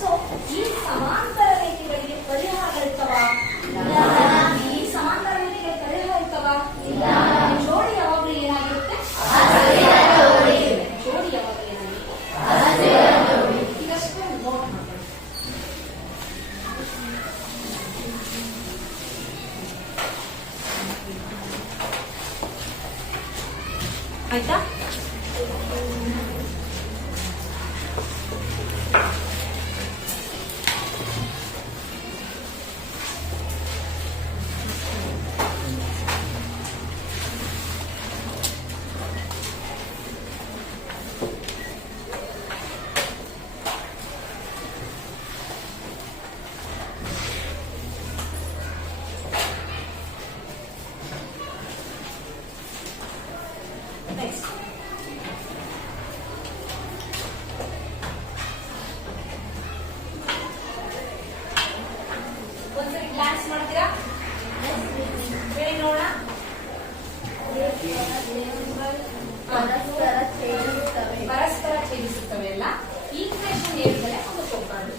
ಸೊ ಈ ಸಮಾಂತರ ರೇಖೆಗಳಿಗೆ ಪರಿಹಾರಗಳಿರ್ತವ, ಈ ಸಮಾಂತರ ರೇಖೆಗಳಿಗೆ ಪರಿಹಾರ ಇರ್ತವ, ಜೋಡಿ ಯಾವಾಗಲೂ ಏನಾಗಿರುತ್ತೆ, ಜೋಡಿ ಯಾವಾಗಲೂ ಏನಾಗಿರುತ್ತೆ. ಈಗಷ್ಟೇ ನೋಟ್ ಮಾಡ್ಕೊಳ್ಳಿ. ಆಯ್ತಾ, ನೆಕ್ಸ್ಟ್ ಒಂದ್ಸರಿ ಗ್ಲಾನ್ಸ್ ಮಾಡ್ತೀರಾ? ಹೇಳಿ ನೋಡೋಣ. ಪರಸ್ಪರ ಛೇದಿಸುತ್ತವೆ ಅಲ್ಲ. ಈಕ್ವೇಶನ್ ಹೇಳಿದರೆ ಹೋಗ್ಬಾರ್ದು.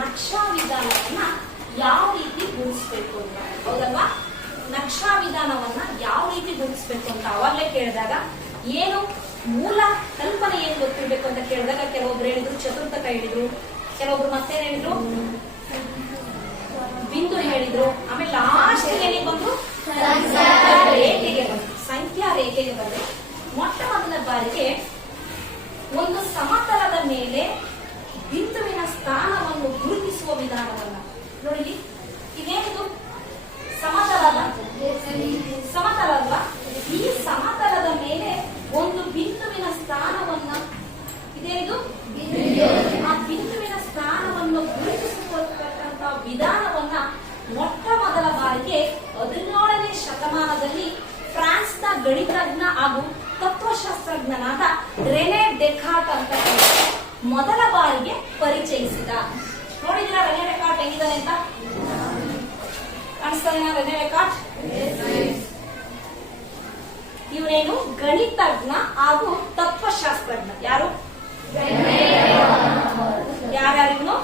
ನಕ್ಷಾ ವಿಧಾನವನ್ನ ಯಾವ ರೀತಿ ಗುಣಿಸ್ಬೇಕು ಅಂತ, ಹೌದಲ್ವಾ? ನಕ್ಷಾ ವಿಧಾನವನ್ನ ಯಾವ ರೀತಿ ಗುಣಿಸ್ಬೇಕು ಅಂತ ಅವಾಗಲೇ ಕೇಳಿದಾಗ ಏನು ಮೂಲ ಕಲ್ಪನೆ ಏನ್ ಗೊತ್ತಿರ್ಬೇಕು ಅಂತ ಕೇಳಿದಾಗ ಕೆಲವೊಬ್ರು ಹೇಳಿದ್ರು ಚತುರ್ಥಕ ಹೇಳಿದ್ರು, ಕೆಲವೊಬ್ರು ಮತ್ತೇನ್ ಹೇಳಿದ್ರು ಬಿಂದು ಹೇಳಿದ್ರು, ಆಮೇಲೆ ಲಾಸ್ಟ್ ಏನಿಗೆ ಬಂದ್ರು ರೇಖೆಗೆ ಬಂದ್ರು. ಸಂಖ್ಯಾ ರೇಖೆಗೆ ಬಂದ್ರೆ ಮೊಟ್ಟ ಮೊದಲ ಬಾರಿಗೆ ಒಂದು ಸಮತಲದ ಮೇಲೆ ಬಿಂದುವಿನ ಸ್ಥಾನವನ್ನು ಗುರುತಿಸುವ ವಿಧಾನವನ್ನ ನೋಡಿ. ಇದೇನಿದು ಸಮತಲ ಅಲ್ವಾ? ಈ ಸಮತಲದ ಮೇಲೆ ಒಂದು ಬಿಂದುವಿನ ಸ್ಥಾನವನ್ನ, ಇದೇನಿದು ಆ ಬಿಂದುವಿನ ಸ್ಥಾನವನ್ನು ಗುರುತಿಸಿಕೊಳ್ತಕ್ಕಂತಹ ವಿಧಾನವನ್ನ ಮೊಟ್ಟ ಮೊದಲ ಬಾರಿಗೆ 17ನೇ ಶತಮಾನದಲ್ಲಿ ಫ್ರಾನ್ಸ್ನ ಗಣಿತಜ್ಞ ಹಾಗೂ ತತ್ವಶಾಸ್ತ್ರಜ್ಞನಾದ ರೆನೆ ಡೆಕಾರ್ಟ್ ಅಂತ ಮೊದಲ ಬಾರಿಗೆ ಪರಿಚಯಿಸಿದ. ನೋಡಿದಿರಾ ರೆನೆ ಡೆಕಾರ್ಟ್ ಹೆಂಗಿದ್ದಾನೆ ಅಂತ? ಕಾಣಿಸ್ತಾನೆ ರೆನೆ ಡೆಕಾರ್ಟ್? ಇವನೇನು ಗಣಿತಜ್ಞ ಹಾಗೂ ತತ್ವಶಾಸ್ತ್ರಜ್ಞ. ಯಾರು ಯಾರ್ಯಾರಿವನು?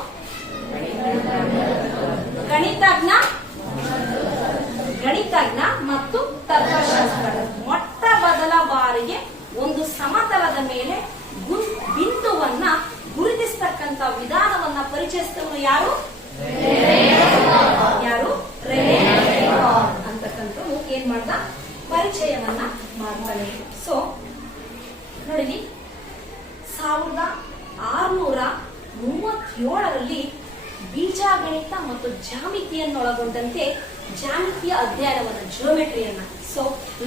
ಗಣಿತಜ್ಞ ಮತ್ತು ತತ್ವಶಾಸ್ತ್ರಜ್ಞ. ಮೊಟ್ಟ ಮೊದಲ ಬಾರಿಗೆ ಒಂದು ಸಮತಲದ ಮೇಲೆ ಬಿಂದುವನ್ನ ಗುರುತಿಸ್ತಕ್ಕಂತ ವಿಧಾನವನ್ನ ಪರಿಚಯಿಸಿದವನು ಯಾರು? ರೆನೆ ಡೆಕಾರ್ಟ್ ಅಂತಕ್ಕಂಥವ್ರು ಏನ್ ಮಾಡ್ದ? ಪರಿಚಯವನ್ನ ಮಾಡ್ತಾನೆ. ಸೊ ನೋಡಿ, 1637ರಲ್ಲಿ ಬೀಜಗಣಿತ ಮತ್ತು ಜ್ಯಾಮಿತಿಯನ್ನೊಳಗೊಂಡಂತೆ ಜ್ಯಾಮಿತಿಯ ಅಧ್ಯಯನವನ್ನ, ಜಿಯೋಮೆಟ್ರಿಯನ್ನ, ಸೊ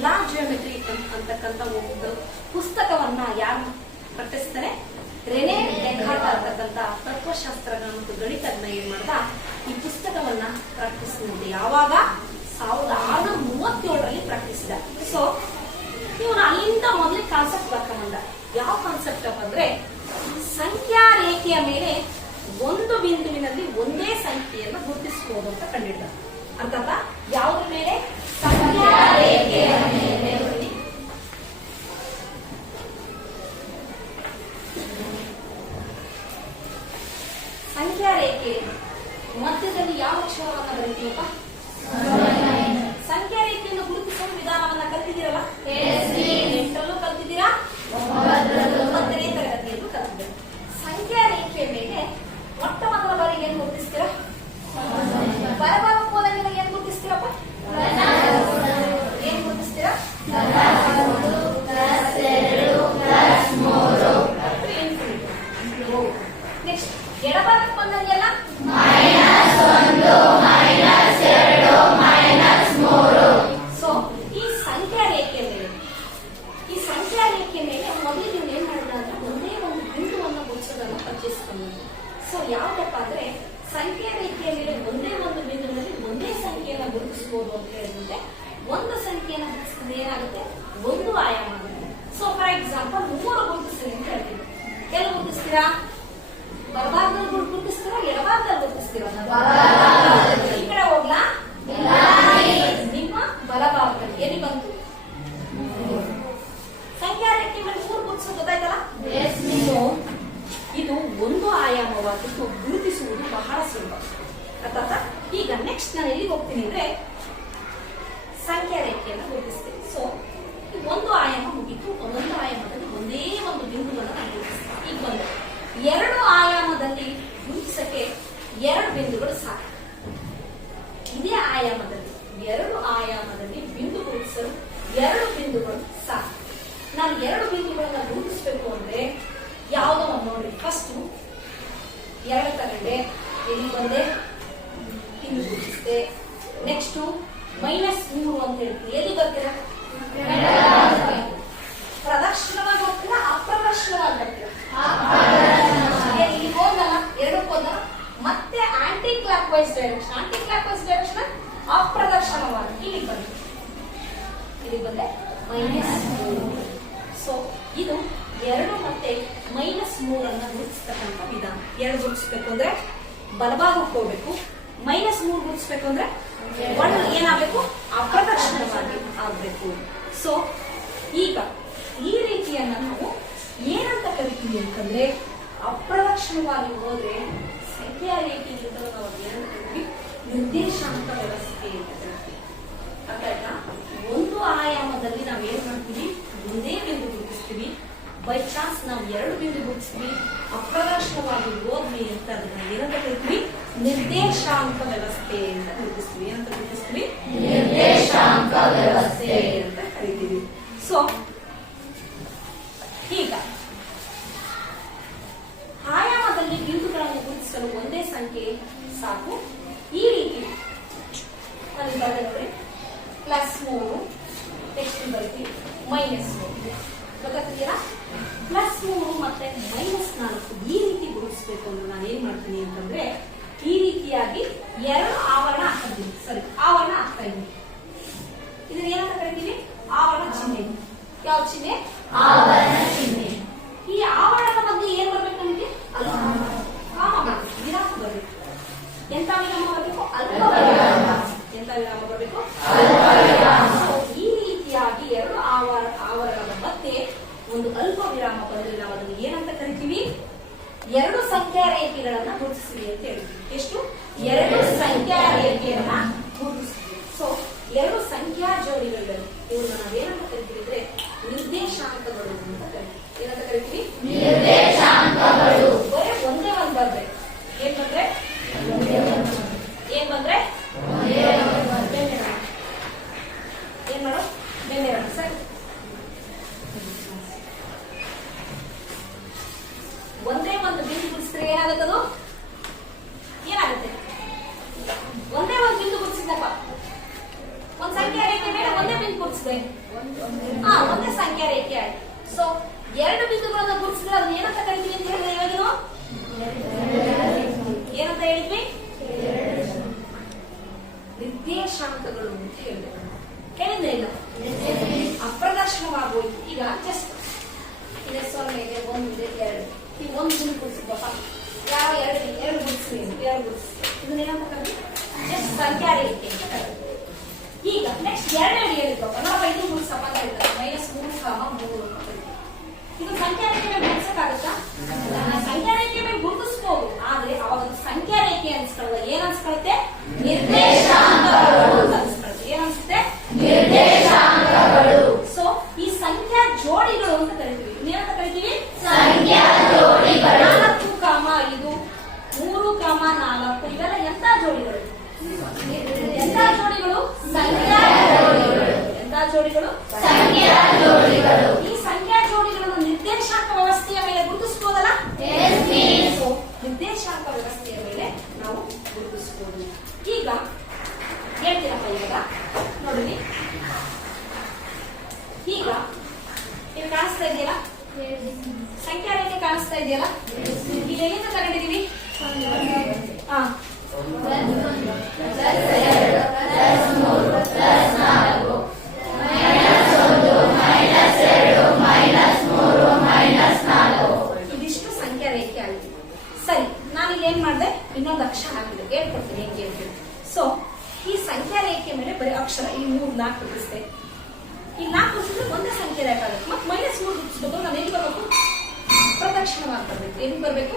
ಲಾ ಜಿಯೋಮೆಟ್ರಿ ಅಂತಕ್ಕಂಥ ಒಂದು ಪುಸ್ತಕವನ್ನ ಯಾರು ಪ್ರಕಟಿಸ್ತಾರೆ? ರೆನೆ ಡೆಕಾರ್ಟ್ ಅಂತಕ್ಕಂಥ ತತ್ವಶಾಸ್ತ್ರಜ್ಞ ಮತ್ತು ಗಣಿತಜ್ಞ ಏನ್ ಮಾಡ್ದ? ಈ ಪುಸ್ತಕವನ್ನ ಪ್ರಕಟಿಸಿದಂತೆ. ಯಾವಾಗ? 1637ರಲ್ಲಿ ಪ್ರಕಟಿಸಿದ. ಸೊ ಇವನು ಅಲ್ಲಿಂದ ಮೊದಲೇ ಕಾನ್ಸೆಪ್ಟ್ ಬರ್ಕೊಂಡ. ಯಾವ ಕಾನ್ಸೆಪ್ಟ್ ಅಂದ್ರೆ ಸಂಖ್ಯಾ ರೇಖೆಯ ಮೇಲೆ ಒಂದು ಬಿಂದುವಿನಲ್ಲಿ ಒಂದೇ ಸಂಖ್ಯೆಯನ್ನು ಗುರುತಿಸಬಹುದು ಅಂತ ಕಂಡಿಡ್ದ. ಅರ್ಥಾತ್ ಯಾವುದ್ರ ಮೇಲೆ? ಸಂಖ್ಯಾ ರೇಖೆಯ ಮೇಲೆ. ಸಂಖ್ಯಾ ರೇಖೆ ಮಧ್ಯದಲ್ಲಿ ಯಾವ ಅಕ್ಷರವನ್ನ ಬರೀತೀವಪ್ಪ? ಸಂಖ್ಯಾ ರೇಖೆಯನ್ನು ಗುರುತಿಸುವ ವಿಧಾನವನ್ನ ಕಲ್ತಿದ್ದೀರಲ್ಲ? 8ರಲ್ಲೂ ಕಲ್ತಿದ್ದೀರಾ, 9ನೇ ತರಗತಿಯಲ್ಲೂ ಕಲ್ತಿದ್ದೀರಾ. ಸಂಖ್ಯಾ ರೇಖೆಯ ಮೇಲೆ ಮೊಟ್ಟ ಮೊದಲ ಬಾರಿಗೆ ಏನ್ ಗುರುತಿಸ್ತೀರಾ? ಬರಬಾರದು ಹೋದಾಗ ಏನ್ ಗುರುತಿಸ್ತೀರಪ್ಪ? ಏನ್ ಗುರುತಿಸ್ತೀರಾ? ನೆಕ್ಸ್ಟ್ ಎಡಭಾಗಕ್ಕೆ ಬಂದಂಗೆಲ್ಲ ಸೊ ಈ ಸಂಖ್ಯಾ ರೇಖೆ ಮೇಲೆ ಮೊದಲು ನೀವು ಏನ್ ಮಾಡಿದ್ರೆ ಒಂದೇ ಒಂದು ಬಿಂದುವನ್ನು ಗುರುತಿಸೋದನ್ನು ಪರಿಚಯಿಸಿಕೊಂಡು. ಸೊ ಯಾವ್ದಪ್ಪ ಅಂದ್ರೆ ಸಂಖ್ಯಾ ರೇಖೆಯ ಮೇಲೆ ಒಂದೇ ಒಂದು ಬಿಂದುವಿನಲ್ಲಿ ಒಂದೇ ಸಂಖ್ಯೆಯನ್ನು ಗುರುತಿಸಬಹುದು ಅಂತ ಹೇಳಿದ್ರೆ ಒಂದು ಸಂಖ್ಯೆಯನ್ನು ಗುರುತಿಸಿದ್ರೆ ಏನಾಗುತ್ತೆ? ಒಂದು ಆಯಾಮ ಆಗುತ್ತೆ. ಸೊ ಫಾರ್ ಎಕ್ಸಾಂಪಲ್ 3 ಗುರುತಿಸ್ರಿ ಅಂತ ಹೇಳ್ತೀವಿ. ಎಲ್ಲಿ ಗುರುತಿಸ್ತೀರಾ? ಬಲಭಾಗದಲ್ಲಿ ಗುರುತಿಸ್ತೀರಾ, ಎಡಭಾಗದಲ್ಲಿ ಗುರುತಿಸ್ತೀರಾ? ಸೊ ಇದು ಒಂದು ಆಯಾಮವಾಗಿದ್ದು ಗುರುತಿಸುವುದು ಬಹಳ ಸುಲಭ. ಅರ್ಥಾತ್ ಈಗ ನೆಕ್ಸ್ಟ್ ನಾನು ಎಲ್ಲಿಗೆ ಹೋಗ್ತೀನಿ ಅಂದ್ರೆ ಸಂಖ್ಯಾ ರೇಖೆಯನ್ನು ಗುರುತಿಸ್ತೇನೆ. ಸೊ ಒಂದು ಆಯಾಮ ಮುಗಿತು. ಒಂದೊಂದು ಆಯಾಮದಲ್ಲಿ ಒಂದೇ ಒಂದು ಬಿಂದುಗಳನ್ನು ನಾನು ಗುರುತಿಸ್ತೇನೆ. ಈಗ ಬಂದು ಎರಡು ಆಯಾಮದಲ್ಲಿ ಗುರುತಿಸಕ್ಕೆ ಎರಡು ಬಿಂದುಗಳು ಸಾಕು. ಇದೇ ಆಯಾಮದಲ್ಲಿ ಎರಡು ಆಯಾಮದಲ್ಲಿ ಬಿಂದು ಗುರುತಿಸಲು ಎರಡು ಬಿಂದುಗಳು ಸಾಕು. ನಾನು ಎರಡು ಬಿಂದುಗಳನ್ನ ಗುರುತಿಸಬೇಕು ಅಂದ್ರೆ ಯಾವುದೋ ಒಂದು ನೋಡ್ರಿ. ಫಸ್ಟ್ ಎರಡು ತಗೊಂಡೆ, ಎಲ್ಲಿ ಬಂದೆ, ಇಲ್ಲಿ ಗುರುತಿಸಿದೆ. ನೆಕ್ಸ್ಟ್ -3 ಅಂತ ಹೇಳ್ತೀನಿ. ಎಲ್ಲಿ ಬರ್ತೀರಾ? ಪ್ರದಕ್ಷಿಣವಾಗಿ ಹೋಗ್ತೀರಾ, ಅಪ್ರದಕ್ಷಿಣವಾಗಿ ಬರ್ತೀರಾ? ಇಲ್ಲಿ ಹೋದಲ್ಲ, ಎರಡಕ್ಕೆ ಹೋದಲ್ಲ, ಮತ್ತೆ anticlockwise direction. Anticlockwise direction ಅಪ್ರದಕ್ಷಿಣವಾಗಿ ಇಲ್ಲಿ ಬಂದೆ, ಇಲ್ಲಿ ಬಂದೆ -3. ಸೊ ಇದು 2 ಮತ್ತೆ -3 ಅನ್ನ ಗುರುತಿಸ್ತಕ್ಕಂಥ ವಿಧಾನ. 2 ಗುರುತಿಸ್ಬೇಕು ಅಂದ್ರೆ ಬಲಭಾಗಕ್ಕೆ ಹೋಗ್ಬೇಕು. -3 ಗುರುತಿಸ್ಬೇಕು ಅಂದ್ರೆ ಏನಾಗಬೇಕು? ಅಪ್ರದಕ್ಷಿಣವಾಗಿ ಆಗ್ಬೇಕು. ಸೊ ಈಗ ಈ ರೀತಿಯನ್ನ ನಾವು ಏನಂತ ಕರಿತೀವಿ ಅಂತಂದ್ರೆ, ಅಪ್ರದಕ್ಷಿಣವಾಗಿ ಹೋದ್ರೆ ಸಂಖ್ಯಾ ರೇಖೆಗಿಂತ ನಾವು ಏನಂತ ಕರಿತೀವಿ? ನಿರ್ದೇಶಾಂಕ ವ್ಯವಸ್ಥೆ ಅಂತ ಕರಿತೀವಿ. ಅರ್ಥ ಆಯ್ತಾ? ಒಂದು ಆಯಾಮದಲ್ಲಿ ನಾವು ಏನ್ ಮಾಡ್ತೀವಿ? ಒಂದೇ ಬಿಂದು ಗುರುತಿಸ್ತೀವಿ. ಬೈ ಚಾನ್ಸ್ ನಾವು ಎರಡು ಬಿಂದು ಗುರುತಿಸ್ತೀವಿ, ಅಪ್ರದಕ್ಷಿಣವಾಗಿ ಹೋದ್ವಿ ಅಂತ ಅದನ್ನ ಏನಂತ ಕರಿತೀವಿ? ನಿರ್ದೇಶಾಂಕ ವ್ಯವಸ್ಥೆ ಅಂತ ಗುರುತಿಸ್ತೀವಿ. ಏನಂತ ಗುರುತಿಸ್ತೀವಿ? ನಿರ್ದೇಶಾಂಕ ವ್ಯವಸ್ಥೆ ಅಂತ ಕರಿತೀವಿ. ಸೊ ಈಗ ಆಯಾಮದಲ್ಲಿ ಬಿಂದುಗಳನ್ನು ಗುರುತಿಸಲು ಒಂದೇ ಸಂಖ್ಯೆ ಸಾಕು. ಈ ರೀತಿ ಅಲ್ಲಿ ಬರೆದ ನೋಡಿ, +3, ನೆಕ್ಸ್ಟ್ ಬರ್ತೀವಿ -3. ಗೊತ್ತಾಗ್ತಿದೆಯಾ? +3 ಮತ್ತೆ -4 ಈ ರೀತಿ ಗುರುತಿಸಬೇಕು ಅಂದ್ರೆ ನಾನು ಏನ್ ಮಾಡ್ತೀನಿ ಅಂತಂದ್ರೆ, ಈ ರೀತಿಯಾಗಿ ಎರಡು ಆವರಣ ಹಾಕ್ತೀನಿ. ಸರಿ, ಆವರಣ ಹಾಕ್ತಾ ಇದ್ದೀನಿ. ಇದನ್ನ ಏನಂತ ಕರಿತೀವಿ? ಆವರಣ ಚಿಹ್ನೆ. ಯಾವ ಚಿಹ್ನೆ? ಆವರಣ ಚಿಹ್ನೆ. ಈ ಆವರಣದ ಮಧ್ಯೆ ಏನ್ ಬರ್ಬೇಕು ನಮಗೆ? ವಿರಾಮ ಬರಬೇಕು. ಎಂತ ವಿರಾಮ ಬರಬೇಕು? ಅಲ್ಪ ವಿರಾಮ. ಎಂತ ವಿರಾಮ ಬರಬೇಕು? ಅಲ್ಪ ವಿರಾಮ. ಈ ರೀತಿಯಾಗಿ ಎರಡು ಆವರಣದ ಮಧ್ಯೆ ಒಂದು ಅಲ್ಪ ವಿರಾಮ ಬಂದರೆ ನಾವು ಅದನ್ನು ಏನಂತ ಕರಿತೀವಿ? ಎರಡು ಸಂಖ್ಯಾ ರೇಖೆಗಳನ್ನ ಗುರುತಿಸಿದೆ ಅಂತ ಹೇಳ್ತೀವಿ. ಎಷ್ಟು? ಎರಡು ಸಂಖ್ಯಾ ರೇಖೆಯನ್ನ ಗುರುತಿಸಿದೆ. ಸೊ ಎರಡು ಸಂಖ್ಯಾ ಜೋಡಿಗಳಲ್ಲಿ ಇವುಗಳನ್ನ ನಾವೇನಂತ ಕರಿತೀವಿ ಅಂದ್ರೆ ನಿರ್ದೇಶಾಂಕಗಳು ಅಂತ ಕರಿತೀವಿ. ಏನಂತ ಕರಿತೀವಿ? ನಿರ್ದೇಶಾಂಕಗಳು. ಬರೀ ಒಂದೇ ಒಂದು ಬಂದ್ರೆ ಏನ್ ಬಂದ್ರೆ? ಏನ್ ಬಂದ್ರೆ? ಏನ್ ಮಾಡೋ? ಬೆನ್ನೆ ಸರಿ. ಒಂದೇ ಒಂದು ಬಿಂದು ಗುರುತಿಸಿದ್ರೆ ಏನಾಗುತ್ತದು? ಏನಾಗುತ್ತೆ? ಒಂದೇ ಒಂದು ಬಿಂದು ಗುರುತಿಸಿದಪ್ಪ, ಒಂದ್ ಸಂಖ್ಯಾ ರೇಖೆ ಮೇಲೆ ಒಂದೇ ಬಿಂದು ಗುರುತಿಸಿದೆ. ಒಂದೇ ಸಂಖ್ಯಾ ರೇಖೆ ಆಯ್ತು. ಸೊ ಎರಡು ಬಿಂದುಗಳನ್ನ ಗುರುತಿಸಿದ್ರೆ ಅದನ್ನ ಏನಂತ ಕರಿತೀವಿ ಅಂತ ಹೇಳಿದ್ರೆ ಇವಾಗಿನ ಏನಂತ ಹೇಳಿದ್ವಿ? ನಿರ್ದೇಶಾಂಕಗಳು ಅಂತ ಹೇಳಿದೆ. ಹೇಳಿದ್ದೆ ಇಲ್ಲ? ಅಪ್ರದಕ್ಷಿಣವಾಗೋಯ್ತು. ಈಗ ಜಸ್ಟ್ 0 ಇದೆ, 1 ಇದೆ, 2. ಈ ಒಂದು ಬಿಂದು ಗುರುತಿಸಿದಪ್ಪ, ಯಾವ ಎರಡು ಗುರುತಿಸಿ, ಇದನ್ನ ಏನಂತ ಕರಿತೀವಿ? ಜಸ್ಟ್ ಸಂಖ್ಯಾ ರೇಖೆ ಅಂತ ಕರಿತೀವಿ. ಈಗ ನೆಕ್ಸ್ಟ್ ಎರಡನೇ ಹೇಳಿದ್ರಪ್ಪ, ನಾವು ಇದು ಗುರುತಿಸಪ್ಪ ಅಂತ ಹೇಳ್ತಾರೆ. -3, 3 ಇದು ಸಂಖ್ಯಾ ರೇಖೆ ಮೇಲೆ ಗುರುತಿಸಕ್ಕಾಗುತ್ತಾ? ಸಂಖ್ಯಾ ರೇಖೆ ಮೇಲೆ ಗುರುತಿಸಬಹುದು, ಆದ್ರೆ ಅವಾಗ ಸಂಖ್ಯಾ ರೇಖೆ ಅನ್ಸ್ಕೊಳ್ಳಲ್ಲ. ಏನ್ ಅನ್ಸ್ಕೊಳುತ್ತೆ? ನಿರ್ದೇಶಾಂಕಗಳು ಅನ್ಸ್ಕೊಳುತ್ತೆ. ಏನ್ ಅನ್ಸುತ್ತೆ? ನಿರ್ದೇಶಾಂಕಗಳು. ಸೊ ಈ ಸಂಖ್ಯಾ ಜೋಡಿಗಳು ಅಂತ ಕರಿತೀವಿ. ಏನಂತ ಕರಿತೀವಿ? ಸಂಖ್ಯಾ ಜೋಡಿಗಳು. 4, 5, 3, 4 ಇವೆಲ್ಲ ಎಂತ ಜೋಡಿಗಳು? ಎಂತ ಜೋಡಿಗಳು? ಸಂಖ್ಯಾ ಜೋಡಿಗಳು. ಎಂತ ಜೋಡಿಗಳು? ಸಂಖ್ಯಾ ಜೋಡಿಗಳು. ಈ ಸಂಖ್ಯಾ ಜೋಡಿಗಳನ್ನು ನಿರ್ದೇಶಾಂಕ ವ್ಯವಸ್ಥೆಯ ಮೇಲೆ ಗುರುತಿಸಬಹುದಲ್ಲ? ಸೊ ನಿರ್ದೇಶಾಂಕ ವ್ಯವಸ್ಥೆಯ ಮೇಲೆ ನಾವು ಗುರುತಿಸಬಹುದು. ಈಗ ಹೇಳ್ತೀರಪ್ಪ, ಇವಾಗ ನೋಡಿ, ಈಗ ಇಲ್ಲಿ ಕಾಣಿಸ್ತಾ ಇದೆಯಲ್ಲ ಸಂಖ್ಯಾ ರೇಖೆ, ಕಾಣಿಸ್ತಾ ಇದೆಯಲ್ಲ? ಈಗ ಎಲ್ಲಿಂದ ತಗೊಂಡಿದೀವಿ? ಇದಿಷ್ಟು ಸಂಖ್ಯಾ ರೇಖೆ ಆಗಿದೆ. ಸರಿ, ನಾನೀಗ ಏನ್ ಮಾಡಿದೆ? ಇನ್ನೊಂದು ಅಕ್ಷರ ಹಾಕಿದೆ. ಹೇಳ್ಕೊಡ್ತೀನಿ ಹೆಂಗೆ ಹೇಳ್ತೀನಿ. ಸೊ ಈ ಸಂಖ್ಯಾ ರೇಖೆ ಮೇಲೆ ಬರೀ ಅಕ್ಷರ ಇಲ್ಲಿ 3, 4 ಗುರುತಿಸಿದೆ. ಈ 4 ಗುರುತಿಸಿದ್ರೆ ಒಂದೇ ಸಂಖ್ಯೆ ರೇಖೆ ಆಗುತ್ತೆ. ಮತ್ತೆ -3 ಗುರುತಿಸ್ಬೇಕು. ನಾನು ಎಲ್ಲಿ ಬರಬೇಕು? ಅಪ್ರದಕ್ಷಿಣವಾಗಿ ಬರ್ಬೇಕು. ಏನ್ ಬರ್ಬೇಕು?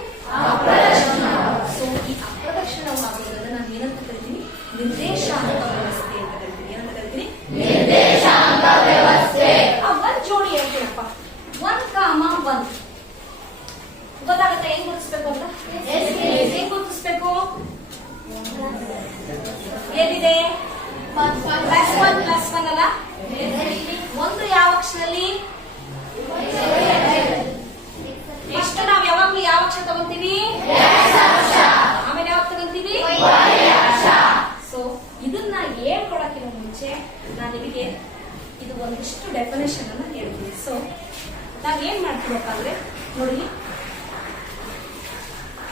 ಸೊ ಈ ಅಪ್ರದಕ್ಷಿಣವಾಗುವುದನ್ನು ನಾನು ಏನಂತ ಕರಿತೀನಿ? ನಿರ್ದೇಶಾಂಕ ವ್ಯವಸ್ಥೆ ಅಂತ ಕರಿತೀನಿ. ಏನಂತ ಕರಿತೀನಿ? ನಿರ್ದೇಶಾಂಕ ವ್ಯವಸ್ಥೆ. ಆ ಒಂದ್ ಜೋಡಿ ಹೇಳ್ತೀನಪ್ಪ, 1,1 ಗೊತ್ತಾಗುತ್ತೆ ಹೆಂಗ್ ಗುರುತಿಸ್ಬೇಕು ಅಂತ? ಹೆಂಗ್ ಗುರುತಿಸ್ಬೇಕು? ಎಲ್ಲಿದೆ? +1 ಅಲ್ಲ? ಒಂದು ಯಾವ ಅಕ್ಷರಲ್ಲಿ? ಫಸ್ಟ್ ನಾವ್ ಯಾವಾಗ್ಲೂ ಯಾವ ಅಕ್ಷರ ತಗೊಂತೀವಿ? ಆಮೇಲೆ ಯಾವಾಗ ತಗೊಂತೀವಿ? ಸೊ ಇದನ್ನ ಹೇಳ್ಕೊಡಕ್ಕಿಂತ ಮುಂಚೆ ನಾನು ನಿಮಗೆ ಇದು ಒಂದಿಷ್ಟು ಡೆಫಿನೇಷನ್ ಅನ್ನ ಹೇಳ್ತೀನಿ. ಸೊ ನಾವ್ ಏನ್ ಮಾಡ್ತೀವಪ್ಪ ನೋಡಿ,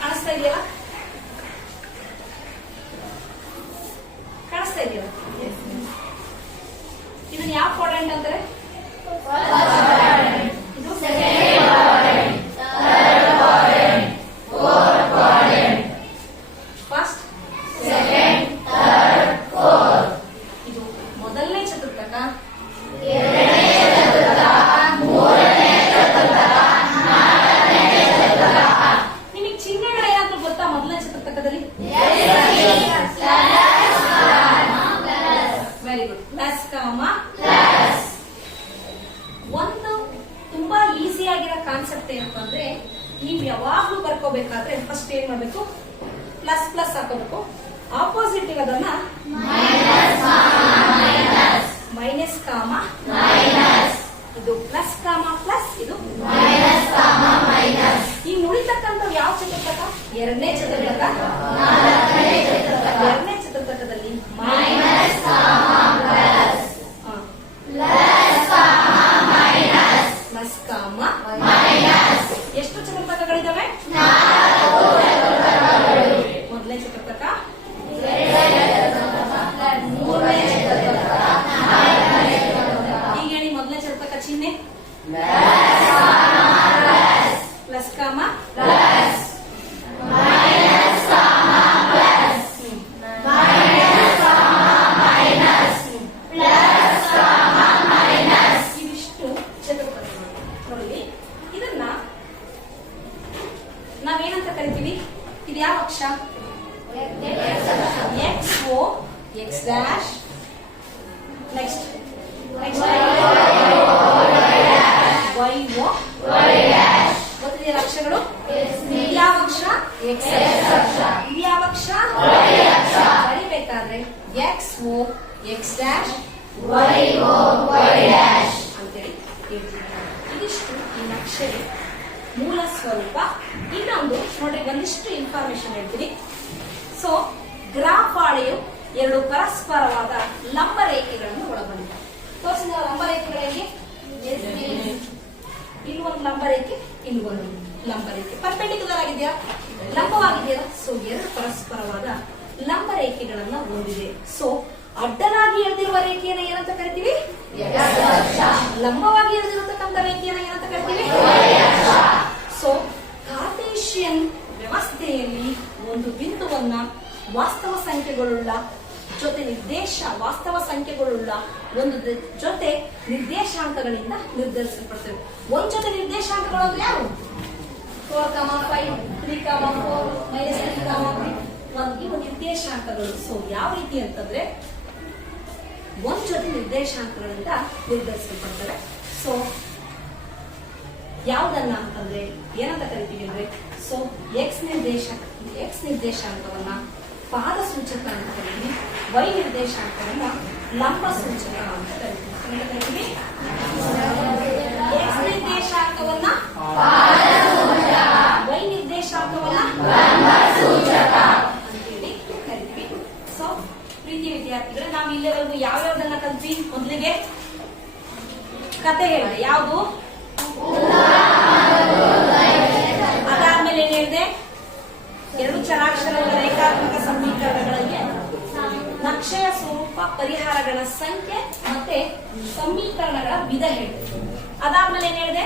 ಕಾಣಿಸ್ತಾ ಇದೆಯಲ್ಲ? ಕಾಣಿಸ್ತಾ ಇದೆಯಲ್ಲ? ಇದನ್ನ ಯಾವ ಕ್ವಾಡ್ರೆಂಟ್ ಅಂತಾರೆ? ಇದು ಫಸ್ಟ್, ಸೆಕೆಂಡ್, ಥರ್ಡ್, ಫೋರ್ತ್. ಇದು ಮೊದಲನೇ ಚತುರ್ಥಕ, ಎರಡನೇ ಚತುರ್ಥಕ, ಮೂರನೇ ಚತುರ್ಥಕ, ನಾಲ್ಕನೇ ಚತುರ್ಥಕ. ನಿಮಗೆ ಚಿಹ್ನೆಗಳು ಏನಾದ್ರೂ ಗೊತ್ತಾ ಮೊದಲನೇ ಚತುರ್ಥಕದಲ್ಲಿ? Very good. Plus comma plus. ಒಂದು ತುಂಬಾ ಈಸಿ ಆಗಿರೋ ಕಾನ್ಸೆಪ್ಟ್ ಏನಪ್ಪ ಅಂದ್ರೆ, ನೀವು ಯಾವಾಗ್ಲೂ ಬರ್ಕೋಬೇಕಾದ್ರೆ ಫಸ್ಟ್ ಏನ್ ಮಾಡ್ಬೇಕು? ಪ್ಲಸ್ ಪ್ಲಸ್ ಹಾಕೋಬೇಕು. ಆಪೋಸಿಟ್ ಇರೋದನ್ನ ಮೈನಸ್ ಕಾಮ ಮೈನಸ್. ಇದು ಪ್ಲಸ್ ಕಾಮ ಪ್ಲಸ್, ಇದು ಮೈನಸ್ ಕಾಮ ಮೈನಸ್. ಈ ಉಳಿತಕ್ಕಂಥ ಯಾವ ಚತುರ್ಥಕ? ಎರಡನೇ ಚತುರ್ಥಕ, ನಾಲ್ಕನೇ ಚತುರ್ಥಕ. ಎರಡನೇ ಚತುರ್ಥಕದಲ್ಲಿ minus comma plus, plus comma minus, plus comma minus. ಎಷ್ಟು ಚತುರ್ಥಕಗಳಿದಾವೆ? ಮೊದಲನೇ ಚತುರ್ಥಕ, ಮೂರನೇ ಚತುರ್ಥಕ, ನಾಲ್ಕನೇ ಚತುರ್ಥಕ. ಈಗ ಹೇಳಿ ಮೊದಲನೇ ಚತುರ್ಥಕ ಚಿಹ್ನೆ? Plus comma plus, minus comma plus, minus comma minus, plus comma minus. ಇವಿಷ್ಟು ಚತುರ್ಥಕಗಳು. ನೋಡಿ, ಇದನ್ನ ನಾವೇನಂತ ಕರಿತೀವಿ? ಇದು ಯಾವ ಅಕ್ಷ? X O, X dash. Next Y O, Y dash. ಗೊತ್ತಿದೆಯಲ್ಲ ಅಕ್ಷರಗಳು? ಯಾವ ಅಕ್ಷರ? ಎಕ್ಸ್ ಅಕ್ಷ. ಇದು ಯಾವ ಅಕ್ಷ? ವೈ ಅಕ್ಷ. ಬರಿಬೇಕಾದ್ರೆ X O, X dash, Y O, Y dash ಅಂತೇಳಿ ಹೇಳ್ತೀವಿ. ಇದಿಷ್ಟು ಈ ನಕ್ಷೆಗೆ ಮೂಲ ಸ್ವರೂಪ. ಇನ್ನೊಂದು ನೋಡ್ರಿ, ಒಂದಿಷ್ಟು ಇನ್ಫಾರ್ಮೇಶನ್ ಹೇಳ್ತೀನಿ. ಸೊ ಗ್ರಾಫ್ ಹಾಳೆಯು ಎರಡು ಪರಸ್ಪರವಾದ ಲಂಬ ರೇಖೆಗಳನ್ನು ಒಳಗೊಂಡಿದೆ. ತೋರಿಸಿದ ಲಂಬ ರೇಖೆಗಳಿಗೆ ಇಲ್ಲಿ ಒಂದು ಲಂಬ ರೇಖೆ, ಇಲ್ಲಿ ಒಂದು ಲಂಬ ರೇಖೆ. ಪರ್ಪೆಂಡಿಕ್ಯುಲರ್ ಆಗಿದೆಯಾ? ಲಂಬವಾಗಿದೆಯಲ್ಲ? ಸೊ ಎರಡು ಪರಸ್ಪರವಾದ ಲಂಬ ರೇಖೆಗಳನ್ನ ಹೊಂದಿದೆ. ಸೊ ಅಡ್ಡಲಾಗಿ ಎಳೆದಿರುವ ರೇಖೆಯನ್ನು ಏನಂತ ಕರಿತೀವಿ? ಲಂಬವಾಗಿ ಎಳೆದಿರತಕ್ಕಂಥ ರೇಖೆಯನ್ನು ಏನಂತ ಕರಿತೀವಿ? ಸೊ ಕಾರ್ಟೇಶಿಯನ್ ವ್ಯವಸ್ಥೆಯಲ್ಲಿ ಒಂದು ಬಿಂದುವನ್ನ ವಾಸ್ತವ ಸಂಖ್ಯೆಗಳುಳ್ಳ ವಾಸ್ತವ ಸಂಖ್ಯೆಗಳುಳ್ಳ ಒಂದು ಜೊತೆ ನಿರ್ದೇಶಾಂಕಗಳಿಂದ ನಿರ್ಧರಿಸಲ್ಪಡ್ತವೆ. ಒಂದ್ ಜೊತೆ ನಿರ್ದೇಶಾಂಕಗಳು ಅಂದ್ರೆ ಯಾರು? 4,5, 3,4, -3,3 ಇವು ನಿರ್ದೇಶಾಂಕಗಳು. ಸೊ ಯಾವ ರೀತಿ ಅಂತಂದ್ರೆ ಒಂದ್ ಜೊತೆ ನಿರ್ದೇಶಾಂಕಗಳಿಂದ ನಿರ್ಧರಿಸಲ್ಪಡ್ತವೆ. ಸೊ ಯಾವ್ದನ್ನ ಅಂತಂದ್ರೆ ಏನಂತ ಕರಿತೀವಿ ಅಂದ್ರೆ, ಸೊ ಎಕ್ಸ್ ನಿರ್ದೇಶಾಂಕವನ್ನ ಪಾದ ಸೂಚಕ ಅಂತ ಕರಿತೀವಿ, ವೈ ನಿರ್ದೇಶಾಂಕವನ್ನ ಲಂಬ ಸೂಚಕ ಅಂತ ಕರಿತೀವಿ. ಎಕ್ಸ್ ನಿರ್ದೇಶಾಂಕವನ್ನ ವೈ ನಿರ್ದೇಶಾಂಕವನ್ನ ಲಂಬ ಸೂಚಕ ಅಂತೇಳಿ ಕರಿತೀವಿ. ಸೊ ಪ್ರೀತಿ ವಿದ್ಯಾರ್ಥಿಗಳೇ, ನಾವು ಇಲ್ಲಿವರೆಗೂ ಯಾವ್ಯಾವ್ದನ್ನ ಕಲ್ತ್ವಿ? ಮೊದಲಿಗೆ ಕತೆ ಹೇಳಿದೆ, ಯಾವುದು? ಅದಾದ್ಮೇಲೆ ಏನ್ ಹೇಳಿದೆ? ಎರಡು ಚರಾಕ್ಷರಗಳ ರೇಖಾತ್ಮಕ ಸಮೀಕರಣಗಳಿಗೆ ನಕ್ಷೆಯ ಸ್ವರೂಪ, ಪರಿಹಾರಗಳ ಸಂಖ್ಯೆ ಮತ್ತೆ ಸಮೀಕರಣಗಳ ವಿಧ ಹೇಳಿದೆ. ಅದಾದ್ಮೇಲೆ ಏನ್ ಹೇಳಿದೆ?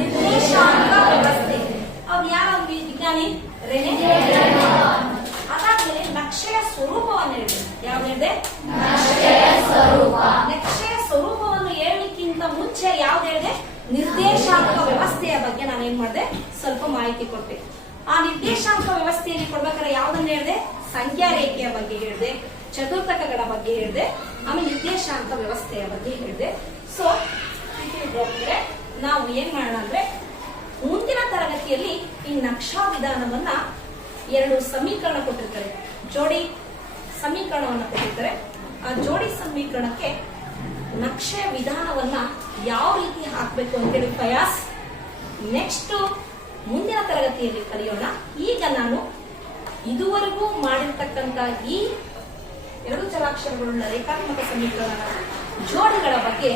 ನಿರ್ದೇಶಾಂಕ ವ್ಯವಸ್ಥೆ. ಅವ್ರು ಯಾವ ವಿಜ್ಞಾನಿ? ರೆನೆ. ಅದಾದ್ಮೇಲೆ ನಕ್ಷೆಯ ಸ್ವರೂಪವನ್ನು ಹೇಳಿದೆ. ಯಾವ್ದು ಹೇಳಿದೆ? ನಕ್ಷೆಯ ಸ್ವರೂಪವನ್ನು ಹೇಳಲಿಕ್ಕಿಂತ ಮುಂಚೆ ಯಾವ್ದು ಹೇಳಿದೆ? ನಿರ್ದೇಶಾಂಕ ವ್ಯವಸ್ಥೆಯ ಬಗ್ಗೆ ನಾನು ಏನ್ ಮಾಡಿದೆ, ಸ್ವಲ್ಪ ಮಾಹಿತಿ ಕೊಟ್ಟೆ. ಆ ನಿರ್ದೇಶಾಂಕ ವ್ಯವಸ್ಥೆಯಲ್ಲಿ ಕೊಡ್ಬೇಕಾದ್ರೆ ಯಾವ್ದನ್ನ ಹೇಳಿದೆ, ಸಂಖ್ಯಾ ರೇಖೆಯ ಬಗ್ಗೆ ಹೇಳಿದೆ, ಚತುರ್ಥಕಗಳ ಬಗ್ಗೆ ಹೇಳಿದೆ, ಆಮೇಲೆ ನಿರ್ದೇಶಾಂಕ ವ್ಯವಸ್ಥೆಯ ಬಗ್ಗೆ ಹೇಳಿದೆ. ಸೊ ನಾವು ಏನ್ ಮಾಡೋಣ ಅಂದ್ರೆ, ಮುಂದಿನ ತರಗತಿಯಲ್ಲಿ ಈ ನಕ್ಷಾ ವಿಧಾನವನ್ನ 2 ಸಮೀಕರಣ ಕೊಟ್ಟಿರ್ತಾರೆ, ಜೋಡಿ ಸಮೀಕರಣವನ್ನ ಕೊಟ್ಟಿರ್ತಾರೆ. ಆ ಜೋಡಿ ಸಮೀಕರಣಕ್ಕೆ ನಕ್ಷೆಯ ವಿಧಾನವನ್ನ ಯಾವ ರೀತಿ ಹಾಕ್ಬೇಕು ಅಂತೇಳಿ ಪ್ರಯಾಸ್ ನೆಕ್ಸ್ಟ್ ಮುಂದಿನ ತರಗತಿಯಲ್ಲಿ ಕಲಿಯೋಣ. ಈಗ ನಾನು ಇದುವರೆಗೂ ಮಾಡಿರ್ತಕ್ಕಂಥ ಈ 2 ಚರಾಕ್ಷರಗಳುಳ್ಳ ರೇಖಾತ್ಮಕ ಸಮೀಕರಣ ಜೋಡಿಗಳ ಬಗ್ಗೆ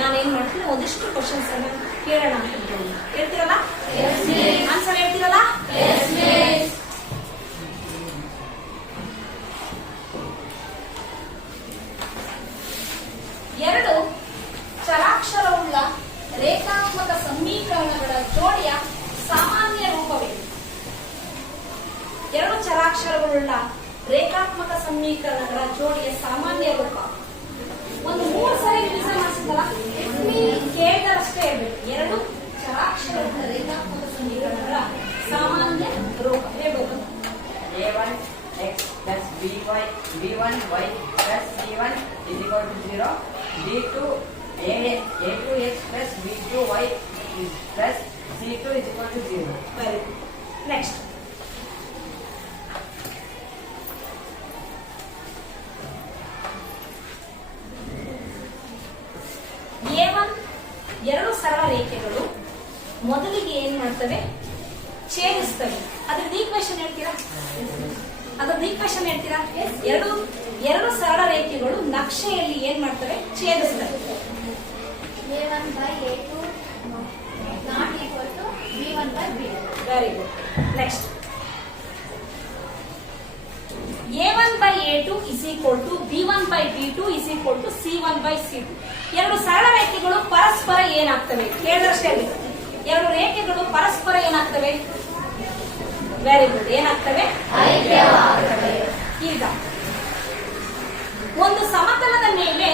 ನಾನೇನ್ ಮಾಡ್ತೀನಿ, ಒಂದಿಷ್ಟು ಕ್ವಶನ್ಸ್ ಅನ್ನ ಕೇಳೋಣ ಅಂತ ಹೇಳ್ತೀನಿ. ಹೇಳ್ತೀರಲ್ಲ, ಆನ್ಸರ್ ಹೇಳ್ತೀರಲ್ಲ? ಎರಡು ಚರಾಕ್ಷರವುಳ್ಳ ರೇಖಾತ್ಮಕ ಸಮೀಕರಣಗಳ ಜೋಡಿಯ ಸಾಮಾನ್ಯ ರೂಪವೇನು? 2 ಚರಾಕ್ಷರಗಳುಳ್ಳ ರೇಖಾತ್ಮಕ ಸಮೀಕರಣಗಳ ಜೋಡಿಯ ಸಾಮಾನ್ಯ ರೂಪ ಒಂದು 3 ಸರಿ ರಿವಿಷನ್ ಮಾಡಿಸಿದಲ್ಲ, ಕೇಳಿದರಷ್ಟೇ ಹೇಳ್ಬೇಕು. 2 ಚರಾಕ್ಷರಗಳ ರೇಖಾತ್ಮಕ ಸಮೀಕರಣಗಳ ಸಾಮಾನ್ಯ ರೂಪ ಹೇಳ್ಬೋದು. a1x plus b1y plus c1 is equal to 0. a2x plus b2y plus c2 is equal to 0. Very good. Next. A1 2 ಸರಳ ರೇಖೆಗಳು ಮೊದಲಿಗೆ ಏನ್ ಮಾಡ್ತವೆ, ಛೇದಿಸ್ತವೆ. ಅದ್ರದ್ದು ಈಕ್ವೇಶನ್ ಹೇಳ್ತೀರಾ? ಎರಡು ಸರಳ ರೇಖೆಗಳು ನಕ್ಷೆಯಲ್ಲಿ ಏನ್ ಮಾಡ್ತವೆ, ಛೇದಿಸ್ತವೆ. a1 by a2 not equal to b1 by b2. Very good. Next, a1 by a2 is equal to b1 by b2 is equal to c1 by c2. 2 ಸರಳ ರೇಖೆಗಳು ಪರಸ್ಪರ ಏನಾಗ್ತವೆ, ಕೇಳಿದಷ್ಟೇ. 2 ರೇಖೆಗಳು ಪರಸ್ಪರ ಏನಾಗ್ತವೆ? Very good. ಏನಾಗ್ತವೆ? ಈಗ ಒಂದು ಸಮತಲದ ಮೇಲೆ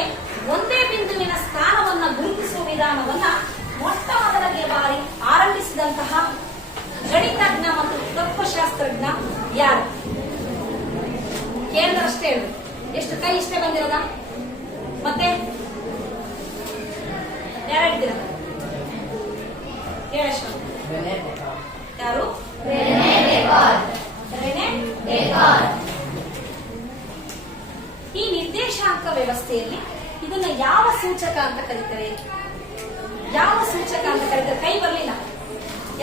ಒಂದೇ ಬಿಂದುವಿನ ಸ್ಥಾನವನ್ನ ಗುರುತಿಸುವ ವಿಧಾನವನ್ನ ಮೊಟ್ಟ ಮೊದಲನೇ ಬಾರಿ ಆರಂಭಿಸಿದಂತಹ ಗಣಿತಜ್ಞ ಮತ್ತು ತತ್ವಶಾಸ್ತ್ರಜ್ಞ ಯಾರು? ಕೇಳಿದರಷ್ಟೇ ಹೇಳಿ. ಎಷ್ಟು ಕೈ ಇಷ್ಟೇ ಬಂದಿರೋದ? ಮತ್ತೆ ಯಾರು ಹೇಳ್ತೀರ? ಹೇಳಷ್ಟು. ಯಾರು? ರೆನೆ ಡೆಕಾರ್ಡ್. ಈ ನಿರ್ದೇಶಾಂಕ ವ್ಯವಸ್ಥೆಯಲ್ಲಿ ಇದನ್ನ ಯಾವ ಸೂಚಕ ಅಂತ ಕರೀತಾರೆ? ಕೈ ಬರಲಿಲ್ಲ.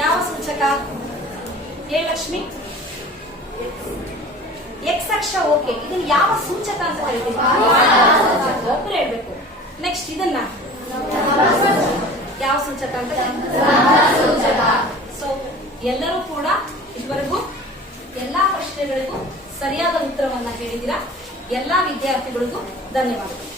ಯಾವ ಸೂಚಕ? ಲಕ್ಷ್ಮಿ, ಎಕ್ಸ್ ಅಕ್ಷ. ಓಕೆ, ಇದನ್ನ ಯಾವ ಸೂಚಕ ಅಂತ ಕರೀತೀವಿ? ಒಬ್ರು ಹೇಳ್ಬೇಕು. ನೆಕ್ಸ್ಟ್, ಇದನ್ನ ಯಾವ ಸೂಚಕ ಅಂತ? ಸೊ ಎಲ್ಲರೂ ಕೂಡ ಇದುವರೆಗೂ ಎಲ್ಲಾ ಪ್ರಶ್ನೆಗಳಿಗೂ ಸರಿಯಾದ ಉತ್ತರವನ್ನ ಹೇಳಿದಿರಾ. ಎಲ್ಲಾ ವಿದ್ಯಾರ್ಥಿಗಳಿಗೂ ಧನ್ಯವಾದಗಳು.